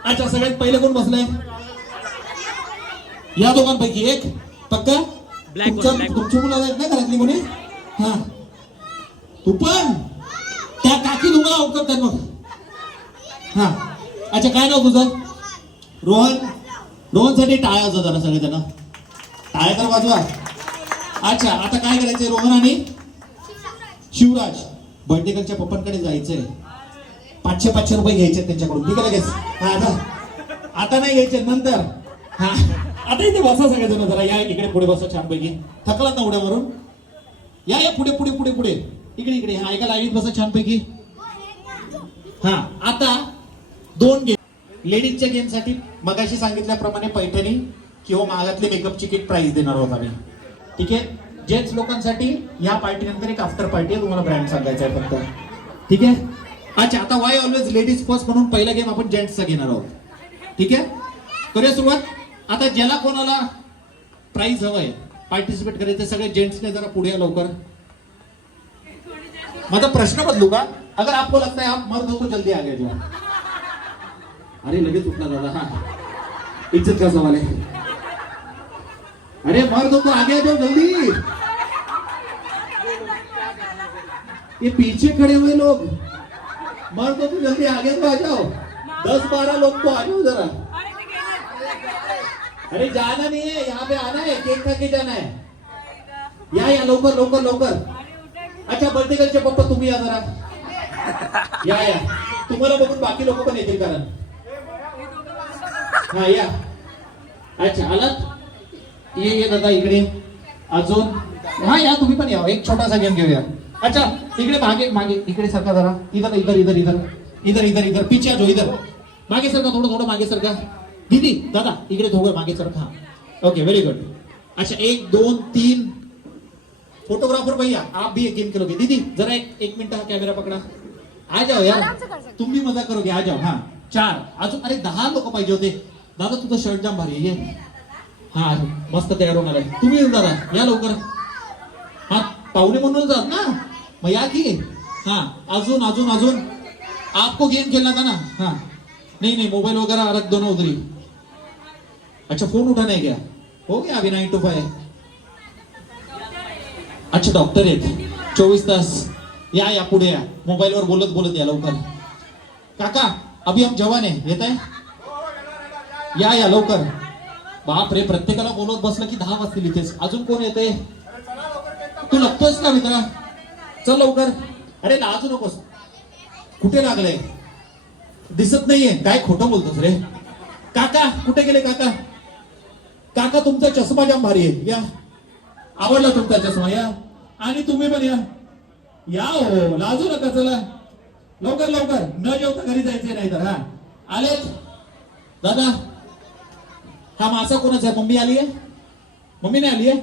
अच्छा सगळ्यात पहिले कोण बसलाय या दोघांपैकी एक पक्का तुमची मुलं आहेत ना घरातली कोणी हा तू पण त्या काकी तुम्हाला आउट करतात मग हा अच्छा काय नाव तुझं रोहन रोहनसाठी टाळ्या होता जरा सगळे त्यांना टाळ्या तर वाजवा अच्छा आता काय करायचंय रोहन आणि शिवराज बर्डेकरच्या पप्पांकडे जायचंय 500 रुपये घ्यायचे त्यांच्याकडून ठीक आहे लगेच हा आता नाही घ्यायचे नंतर हा आता इथे बसा सगळेजण जरा या इकडे पुढे बसा छानपैकी थकलात ना उड्यावरून या या पुढे पुढे पुढे पुढे इकडे इकडे हा एका लाईनीत बसा छानपैकी हा आता 2 गेम लेडीजच्या गेम साठी मगाशी सांगितल्याप्रमाणे पैठणी किंवा महागातले मेकअपची किट प्राइस देणार आहोत आम्ही ठीक आहे जेंट्स लोकांसाठी या पार्टी नंतर एक आफ्टर पार्टी आहे तुम्हाला ब्रँड सांगायचा आहे फक्त ठीक आहे अच्छा आता वाय ऑलवेज लेडीज फर्स्ट म्हणून पहिला गेम आपण जेंट्सचा घेणार आहोत ठीक आहे करूया सुरुवात आता ज्याला कोणाला प्राइस हवंय पार्टिसिपेट करायचं सगळे जेंट्सने जरा पुढे या लवकर माझा प्रश्न बदलू का अगर आपको लगता है आप मर्द हो तो जल्दी आगे जाओ अरे लगेच उठला दादा हा इज्जत का सवाल है अरे मर्द हो तो आगे जाओ जल्दी ये पीछे खड़े हुए लोग मर्द हो तो जल्दी आगे तो आ जाओ 10-12 लोग तो आ जाओ जरा अरे जाना नहीं है यहाँ पे आना है केक खा के जाना है या लवकर लवकर लवकर अच्छा बर्थडे गर्लचे पप्पा तुम्ही या जरा या तुम्हाला बघून बाकी लोक पण येतील कारण हा या अच्छा आलात ये दादा इकडे अजून हा या तुम्ही पण या एक छोटासा गेम घेऊया अच्छा इकडे मागे मागे इकडे सरका जरा इधर इधर इधर इधर इधर इधर इधर पीछे आ जाओ इधर मागे सरका थोडं मागे सरका दीदी दादा इकडे थोडं मागे सरका ओके व्हेरी गुड अच्छा 1 2 3 फोटोग्राफर भैया आप भी एक गेम करोगे दीदी जरा एक मिनट हा कॅमेरा पकडा आ जाओ यार तुम भी मजा करोगे आ जाओ हाँ 4 अजून अरे 10 लोक पाहिजे होते दादा तुझं शर्ट जाम भारी आहे हा मस्त तयार होणार आहे तुम्ही येऊन दादा या लवकर हा पाहुणे म्हणून जात ना मग या की हा अजून अजून अजून आपको गेम खेलना था ना हाँ नहीं मोबाइल वगैरह रख दो ना उधरी अच्छा फोन उठाना है क्या हो गया अभी 9 to 5 अच्छा डॉक्टर आहेत 24 तास या पुढे या मोबाईल वर बोलत या लवकर काका अभी हम जवान आहे येत आहे या लवकर बाप रे प्रत्येकाला बोलत बसलं की 10 वाजतील इथेच अजून कोण येते तू लागतोयस का मित्रा चल लवकर अरे लाजू नकोस कुठे लागलंय दिसत नाहीये काय खोटं बोलतोस रे काका कुठे गेले काका काका तुमचा चष्मा जाम भारी आहे, या. आवडला तुमचा चष्मा, या. आणि तुम्ही पण या. या हो, लाजू नका, चला लवकर लवकर, न जेवता घरी जायचे नाही तर. हा आलेत दादा. हा मासा कोणाचा आहे? मम्मी आली आहे? मम्मी नाही आली आहे?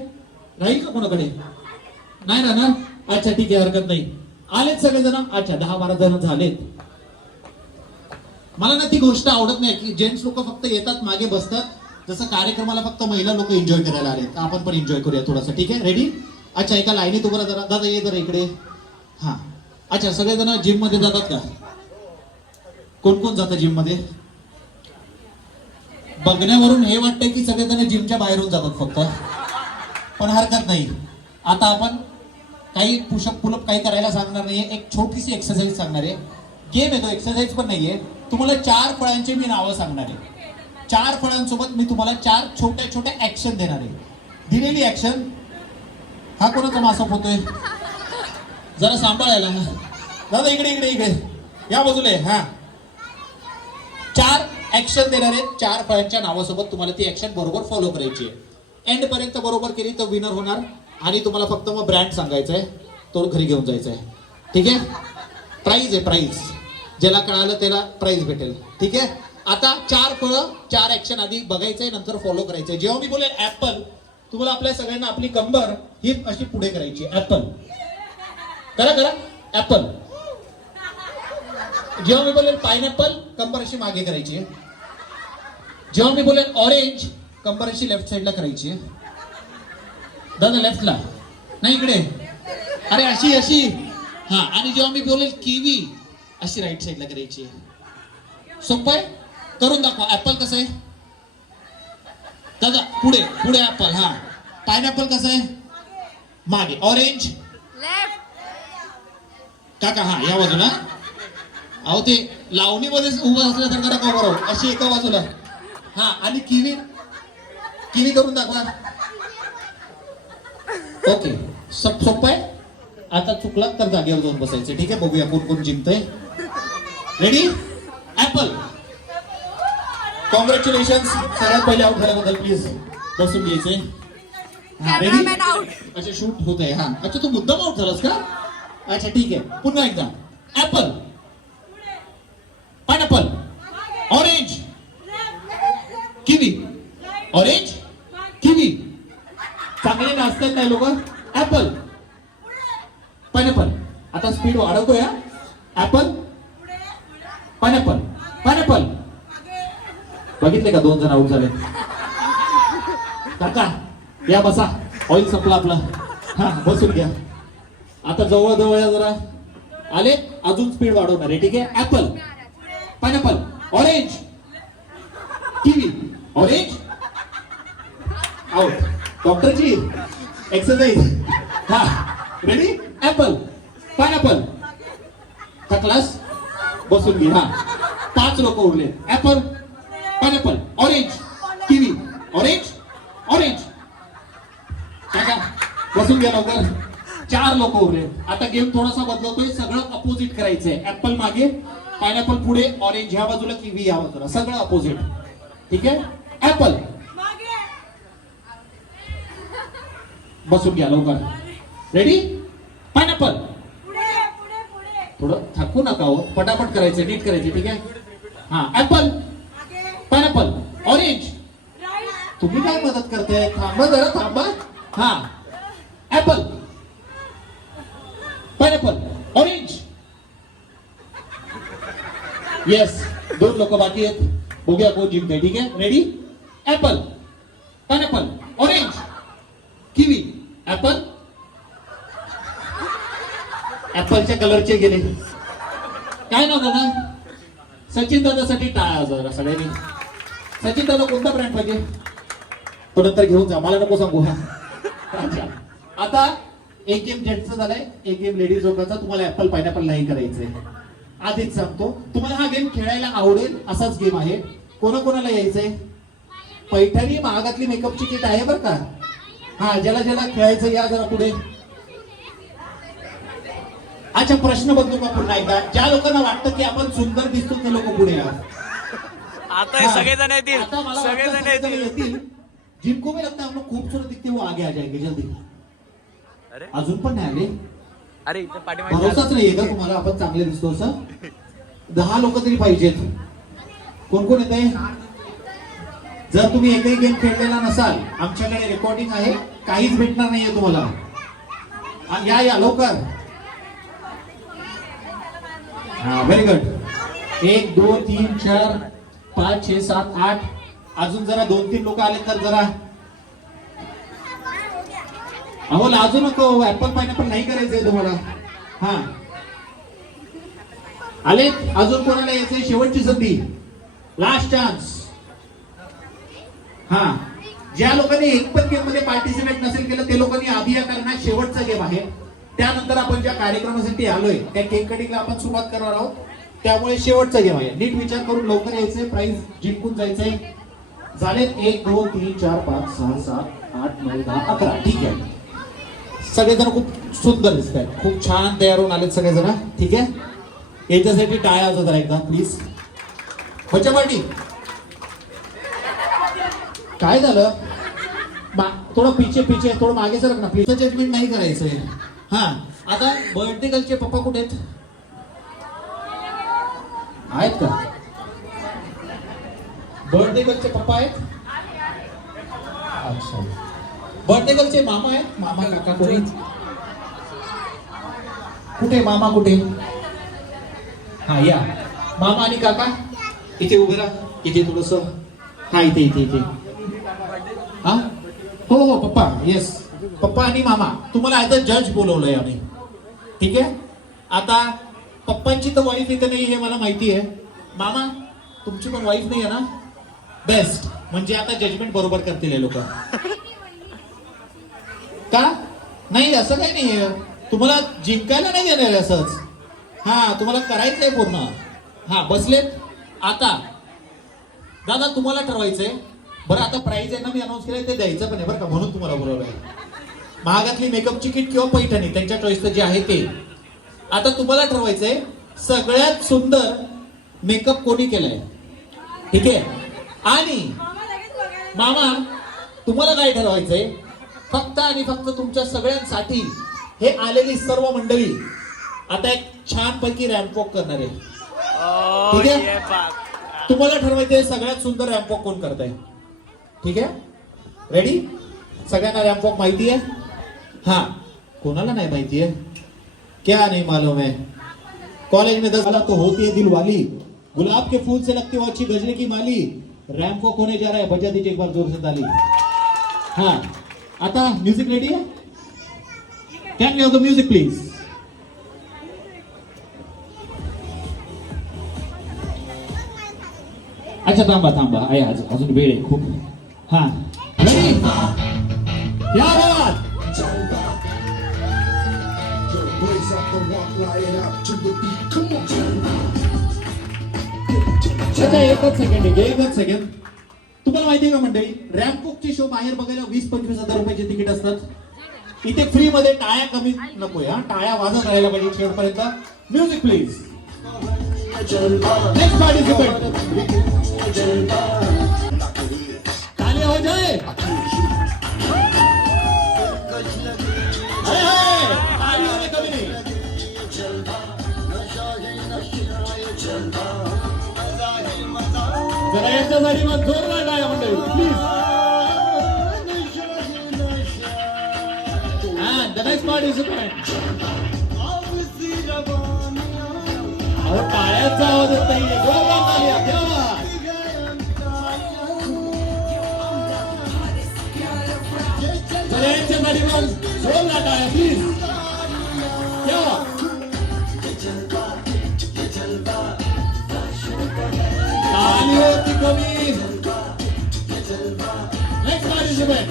राहील का कोणाकडे? नाही ना ना. अच्छा ठीक आहे, हरकत नाही. आलेत सगळेजण. अच्छा 10-12 जण झालेत. मला ना ती गोष्ट आवडत नाही की जेंट्स लोक फक्त येतात मागे बसतात, जसं कार्यक्रमाला फक्त महिला लोक एन्जॉय करायला आले. आपण पण एन्जॉय करूया थोडंसं, ठीक आहे? रेडी? अच्छा एका लाईनीत उभं जरा. दादा ये जरा इकडे. हा अच्छा, सगळेजण जिम मध्ये जातात का? कोण कोण जातं जिम मध्ये? बघण्यावरून हे वाटतंय की सगळेजण जिमच्या बाहेरून जातात फक्त, पण हरकत नाही. आता आपण काही पुशअप पुलअप काही करायला सांगणार नाहीये, एक छोटीशी एक्सरसाइज सांगणार आहे. गेम आहे तो, एक्सरसाइज पण नाहीये. तुम्हाला 4 फळांची मी नावं सांगणार आहे. 4 फळांसोबत मी तुम्हाला 4 छोट्या छोट्या ऍक्शन देणार आहे. दिलेली ऍक्शन. हा कोणाचा मासा होतोय? जरा सांभाळायला. दादा इकडे इकडे इकडे या बाजूला. हा 4 ऍक्शन देणार आहेत. 4 फळांच्या नावासोबत तुम्हाला ती ऍक्शन बरोबर फॉलो करायची आहे. एंड पर्यंत बरोबर केली तर विनर होणार. आणि तुम्हाला फक्त मग ब्रँड सांगायचा आहे, तो घरी घेऊन जायचा आहे. ठीक आहे? प्राइज आहे, प्राइज. ज्याला कळालं त्याला प्राइज भेटेल. ठीक आहे? आता 4 फळं, 4 ऍक्शन आधी बघायचंय, नंतर फॉलो करायचंय. जेव्हा मी बोलेल ऍपल, तुम्हाला आपल्या सगळ्यांना आपली कंबर ही अशी पुढे करायची. ऍपल करा करा. ऍपल. जेव्हा मी बोलेल पायनॅपल, कंबर अशी मागे करायची. जेव्हा मी बोलेल ऑरेंज, कंबर अशी लेफ्ट साईडला करायची. दादा लेफ्टला नाही, इकडे. अरे अशी अशी. हा आणि जेव्हा मी बोलेल किवी, अशी राईट साईडला करायची. सोपं आहे, करून दाखवा. ऍपल कसं आहे दादा? पुढे पुढे ऍपल. हा पायनॅपल कसं आहे? मागे. ऑरेंज काका हा या बाजूला. अहो ते लावणीमध्ये उभं असल्यासारखं नका बरोबर, अशी एका बाजूला. हा आणि किवी, किवी करून दाखवा. ओके, सोपं आहे. आता चुकला तर जागेवर जाऊन बसायचं. ठीक आहे? बघूया कोण कोण जिंकतंय. रेडी? ऍपल. कॉंग्रॅच्युलेशन. सगळ्यात पहिले आउट झाल्याबद्दल प्लीज बसून घ्यायचे. हा रेडी? अच्छा शूट होत आहे. हा अच्छा तू मुद्दाम आउट झालास का? अच्छा ठीक आहे, पुन्हा एकदा. Apple, pineapple, orange, kiwi. Orange, kiwi. चांगले नाचतात नाही लोक. Apple, pineapple. आता स्पीड वाढवतोय. Apple, pineapple, pineapple. बघितले का 2 जण आउट झाले. काका या बसा, ऑइल संपला आपला. हा बसून घ्या. आता जवळ जवळ जरा आले, अजून स्पीड वाढवणार आहे. ठीक आहे? Apple, pineapple, orange, kiwi. Orange out. डॉक्टरची एक्सरसाइज. हा रेडी? Apple, pineapple. क्लास बसून घे. हा 5 लोक उरले. Apple, pineapple, orange, kiwi. Orange, orange. काका बसून घ्या लवकर. 4 लोक उरले. आता गेम थोडासा बदलतोय, सगळं अपोजिट करायचंय. ऍपल मागे, पायनॅपल पुढे, ऑरेंज ह्या बाजूला, किवी या बाजूला, सगळं अपोजिट. ठीक आहे? ऍपल. बसून घ्या लवकर. रेडी? पायनॅपल. थोडं थकू नका हो, पटापट करायचं, नीट करायचं. ठीक आहे? हा ऍपल, पायनॅपल, ऑरेंज. तुम्ही काय मदत करताय? थांबा जरा, थांबा. हा ऍपल, पायनॅपल, ऑरेंज. येस 2 लोक बाकी आहेत. बघूया कोण जिंकते. ठीक आहे? Ready? Apple, pineapple, orange, kiwi. Apple, ऍपलच्या कलरचे गेले. काय नाव दादा? सचिन दादासाठी टाळा जरा सगळ्यांनी. सचिन दादा कोणता ब्रँड पाहिजे? तो नंतर घेऊन जा, मला नको सांगू. अच्छा आता एक गेम जेंट्सचा झालाय, एक गेम लेडीज लोकांचा. तुम्हाला ऍपल पायनॅपल नाही करायचंय. आधीच सांगतो, तुम्हाला हा गेम खेळायला आवडेल असाच गेम आहे. कोणाकोणाला यायचंय? पैठणी महागातली मेकअपची किट आहे बरं का. हा ज्याला ज्याला खेळायचं या जरा पुढे. अच्छा प्रश्न बघतो का पुन्हा एकदा? ज्या लोकांना वाटतं की आपण सुंदर दिसतो ते लोक पुढे या. आता सगळेजण येतील. आता मला सगळेजण वाटतं येतील. जिनको भी लगता है हम लोग खूबसूरत दिखते वो आगे आ जाएंगे जल्दी. अरे अजून पण नाही आले. अरे इथे पाठीमागे भरोसाच नाहीये का तुम्हाला आपण चांगले दिसतो असं? 10 लोक तरी पाहिजेत. कोण कोण येत आहे? जर तुम्ही एकही गेम खेळलेला नसाल आमच्याकडे रेकॉर्डिंग आहे, काहीच भेटणार नाहीये तुम्हाला. या लवकर. हा व्हेरी गुड. 1 2 3 4 5 6 7 8. अजून जरा 2-3 लोक आले तर जरा. अहो लाजू नको, ऍपल पायनॅपल नाही करायचंय तुम्हाला. हा आले. अजून कोणाला यायचंय? शेवटची संधी, लास्ट चान्स. हा ज्या लोकांनी एक पण गेम मध्ये पार्टिसिपेट नसेल केलं ते लोकांनी आधी या, कारण हा शेवटचा गेम आहे. त्यानंतर आपण ज्या कार्यक्रमासाठी आलोय त्या केक कटिंगला आपण सुरुवात करणार आहोत. त्यामुळे शेवटचा गेम आहे. नीट विचार करून लवकर यायचंय, प्राइज जिंकून जायचंय. झाले 1 2 3 4 5 6 7 8 9 10 11. ठीक आहे. सगळेजण खूप सुंदर दिसत आहेत, खूप छान तयार होऊन आलेत सगळेजण. ठीक आहे, याच्यासाठी टाळ्या वाजवा जरा एकदा प्लीज. बच्चा पार्टी काय झालं? थोडं पिछे थोडं मागे सरक ना प्लीज. जजमेंट नाही करायचंय. हा आता बर्थडे गर्लचे पप्पा कुठे आहेत? आहेत का? बर्थडे गर्लचे पप्पा आहेत? अच्छा. बर्थडे गर्लचे मामा आहेत? मामा काका कुठे? कुठे मामा कुठे? हा या मामा आणि काका इथे उभे राहा. इथे थोडस. हा इथे इथे इथे. हा हो हो पप्पा. येस पप्पा आणि मामा. तुम्हाला ऍज अ जज बोलवलंय आम्ही. ठीक आहे. आता पप्पांची तर वाईफ इथे नाही हे मला माहिती आहे. मामा तुमची पण वाईफ नाही आहे ना? बेस्ट. म्हणजे आता जजमेंट बरोबर करतील हे लोक. का नाही? असं काही नाहीये. तुम्हाला जिंकायला नाही देणार असंच. हा तुम्हाला करायचंय पूर्ण. हा बसलेत. आता दादा तुम्हाला ठरवायचंय. बरं आता प्राइस आहे ना, मी अनाऊन्स केलंय ते द्यायचं पण आहे बरं का, म्हणून तुम्हाला बोलवलंय. महागातली मेकअपची किट किंवा पैठणी त्यांच्या चॉईसचं जे आहे ते. आता तुम्हाला ठरवायचंय सगळ्यात सुंदर मेकअप कोणी केलाय. ठीक आहे. आणि मामा तुम्हाला काय ठरवायचंय? फक्त आणि फक्त तुमच्या सगळ्यांसाठी हे आलेली सर्व मंडळी आता एक छान पैकी रॅम्प वॉक करणार आहे. ठीक आहे. तुम्हाला ठरवायचंय सगळ्यात सुंदर रॅम्प वॉक कोण करताय. ठीक आहे. रेडी? सगळ्यांना रॅम्प वॉक माहिती आहे? हा कोणाला नाही माहिती आहे? क्या नहीं मालूम है? कॉलेज में 10 वाला तो होती है दिल वाली, गुलाब के फूल से लगती हो अच्छी गजरे की माली. रैंप वॉक होने जा रहा है, बजा दीजिए एक बार जोर से ताली. हाँ आता म्यूजिक रेडी है? Can we have the music please? अच्छा थांबा थांबा आहे अजून वेळ आहे खूप. हा रेडी? क्या बात. Blaze up the walk, light up to the beat. Come on. अच्छा एकच सेकंड. तुम्हाला माहितीये का मंडळी, रॅम्प वॉकचे शो बाहेर बघायला 20-25 हजार रुपयाचे तिकीट असतात. इथे फ्री मध्ये टाळ्या कमी नकोय. हा टाळ्या वाजत राहायला पाहिजे शेवटपर्यंत. Music please. नेक्स्ट पार्टिसिपेंट ताली हो जाए. ताली होणे कमी नाही. जरा याच्यासाठी मग जोरदार टाळ्या मंडळी please. And the next participant. अहो टाळ्याचा आवाज येत नाहीये. जोरदार तालिया द्या. जरा याच्यासाठी मग जोरदार टाळ्या प्लीज. ताली होती कमी. Next participant.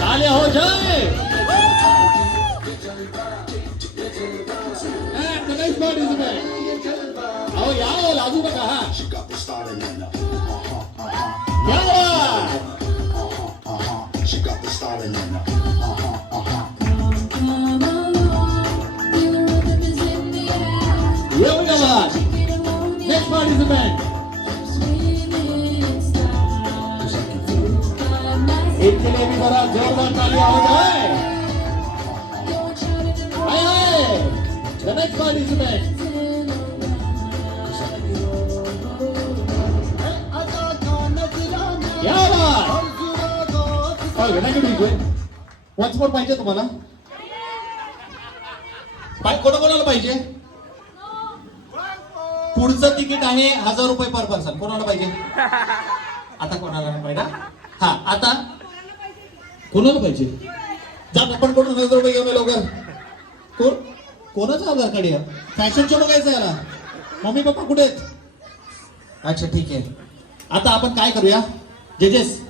तालियां हो जाए. And the next participant. आओ याओ लाजू नका. हा क्या बात. Next participant. इनके लिए भी जरा जोरदार तालियां हो जाए। The next participant. क्या बात? वन्स मोर पाहिजे तुम्हाला? कोणाकोणाला पाहिजे? पुढचं तिकीट आहे 1000 रुपये पर पर्सन. कोणाला पाहिजे? आता कोणाला नाही पाहिजे? हा आता कोणाला पाहिजे? जा आपण कोण 1000 रुपये घेऊन लवकर. कोण? कोणाचं आधार कार्ड आहे? फॅशनच्या बघायचं याला. मम्मी पप्पा कुठे आहेत? अच्छा ठीक आहे. आता आपण काय करूया? जजेस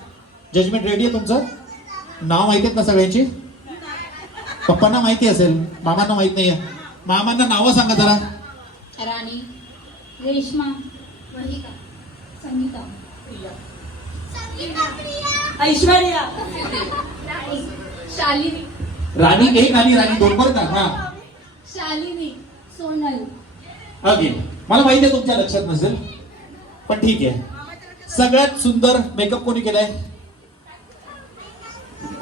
जजमेंट रेडी आहे तुमचं? नाव माहिती आहेत ना सगळ्यांची? पप्पांना माहिती असेल, मामांना माहित नाहीये. मामांना नावं सांगा जरा. राणी, रेश्मा, वहिका, संगीता, ऐश्वर्या, शालिनी, राणी एक आणि राणी दोन बरं का? हा शालिनी, सोनल. ओके. मला माहिती आहे तुमच्या लक्षात नसेल, पण ठीक आहे. सगळ्यात सुंदर मेकअप कोणी केलाय?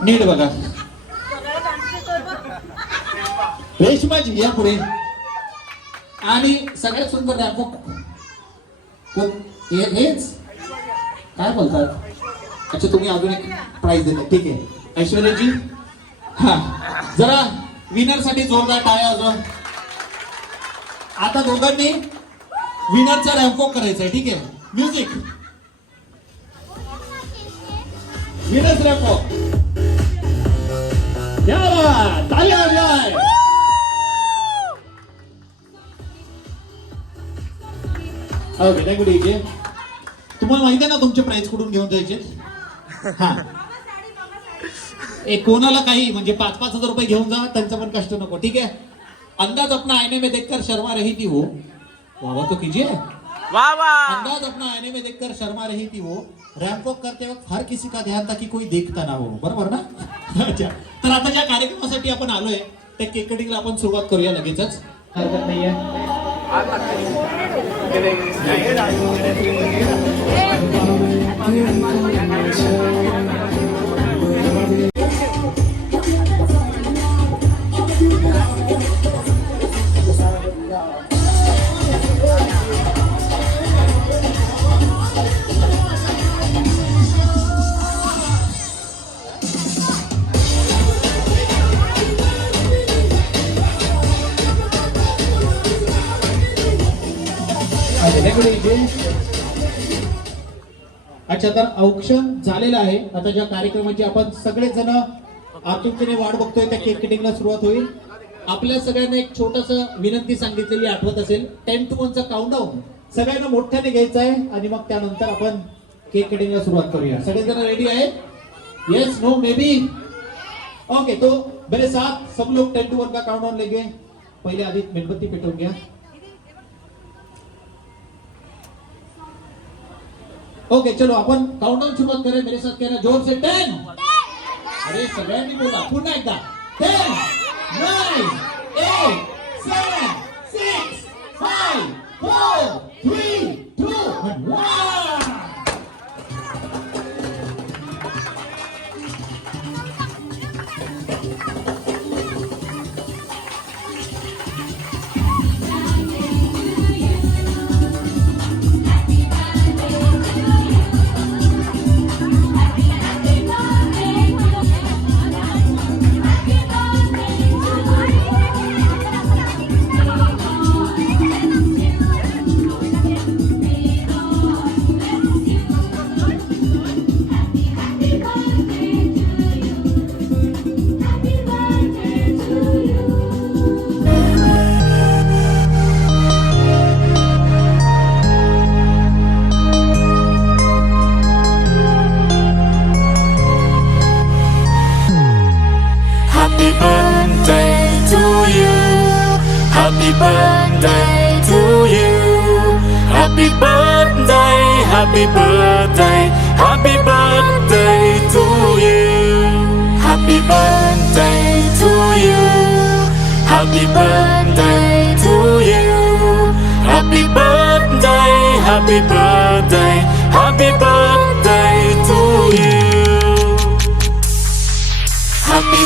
नीट बघा. रेशमाजी या पुढे. आणि सगळ्यात सुंदर रॅम्पो कोण? हेच काय बोलतात? अच्छा तुम्ही अजून एक प्राइज देता. ठीक आहे. ऐश्वर्याजी हा जरा विनर साठी जोरदार टाळ्या वाजवा. आता दोघांनी विनरचा रॅम्पो करायचा आहे. ठीक आहे. म्युझिक. विनर्स रॅम्पो. क्या बात. तालियां वाजवाय. Okay thank you. ठीक आहे. तुम्हाला माहिती आहे ना तुमचे प्राइस कुठून घेऊन जायचे? हा एक कोणाला काही म्हणजे 5,000 रुपये घेऊन जा, त्यांचं पण कष्ट नको. ठीक है. अंदाज अपना आईने में देखकर शर्मा रही थी वो. वाह तो कीजिए. अंदाज अपना आईने में देखकर शर्मा रही थी वो. रैंप वॉक करते वक्त हर किसी का ध्यान था की कोई देखता ना हो. बरोबर ना? अच्छा. तर आता ज्या कार्यक्रमासाठी आपण आलोय त्या केक कटिंगला आपण सुरुवात करूया लगेचच. हरकत नाहीये. अच्छा तर औक्षण झालेलं आहे. आता ज्या कार्यक्रमाची आपण सगळेच जण आतुरतेने वाट बघतोय त्या केक कटिंगला सुरुवात होईल. आपल्या सगळ्यांना एक छोटस विनंती सांगितलेली आठवत असेल. 10 to 1 चा काउंटडाऊन सगळ्यांना मोठ्याने घ्यायचा आहे आणि मग त्यानंतर आपण केक कटिंगला सुरुवात करूया. सगळेजण रेडी आहेत? Yes no maybe. Okay तो मेरे साथ सब लोग 10 to 1 का काउंटडाउन लेंगे. पहिले आधी मेणबत्ती पेटवून घ्या. ओके चलो अपन काउंटडाउन शुरुआत करें. मेरे साथ कहना जोर से 10. अरे सगळ्यांनी बोला. पुन्हा एकदा 10 9 8 7 6 5 4 3 2 1. Happy birthday to you. Happy birthday to you. Happy birthday, happy birthday, happy birthday to you. Happy birthday to you. Happy birthday to you. Happy birthday, happy birthday,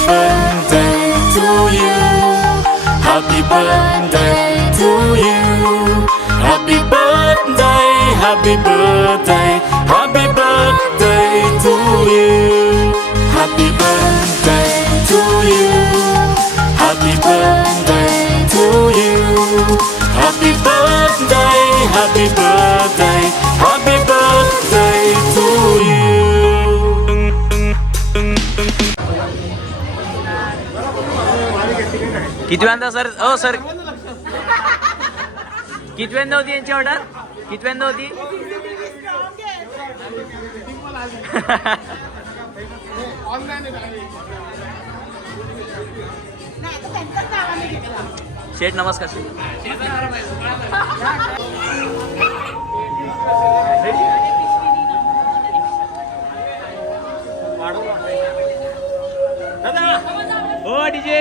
birthday to you. Happy birthday to you. Happy birthday, happy birthday, happy birthday to you. Happy birthday to you. Happy birthday to you. Happy birthday, happy birthday, happy birthday to you. कितव्यांदा sir? ओ sir, कितव्यांदा होती यांची order? कितव्यांदा होती? शेठ नमस्कार शेठ. हो DJ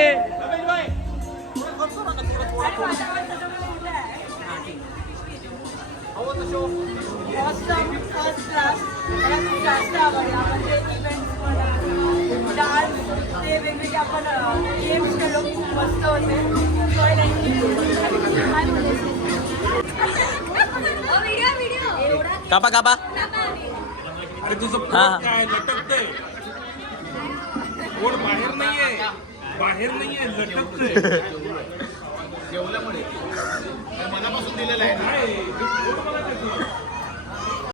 कापा कापा. अरे तुझं हा. काय लटकतंय पोट बाहेर नाहीये लटकतंय. जेवल्यामुळे मनापासून दिलेलं आहे ना.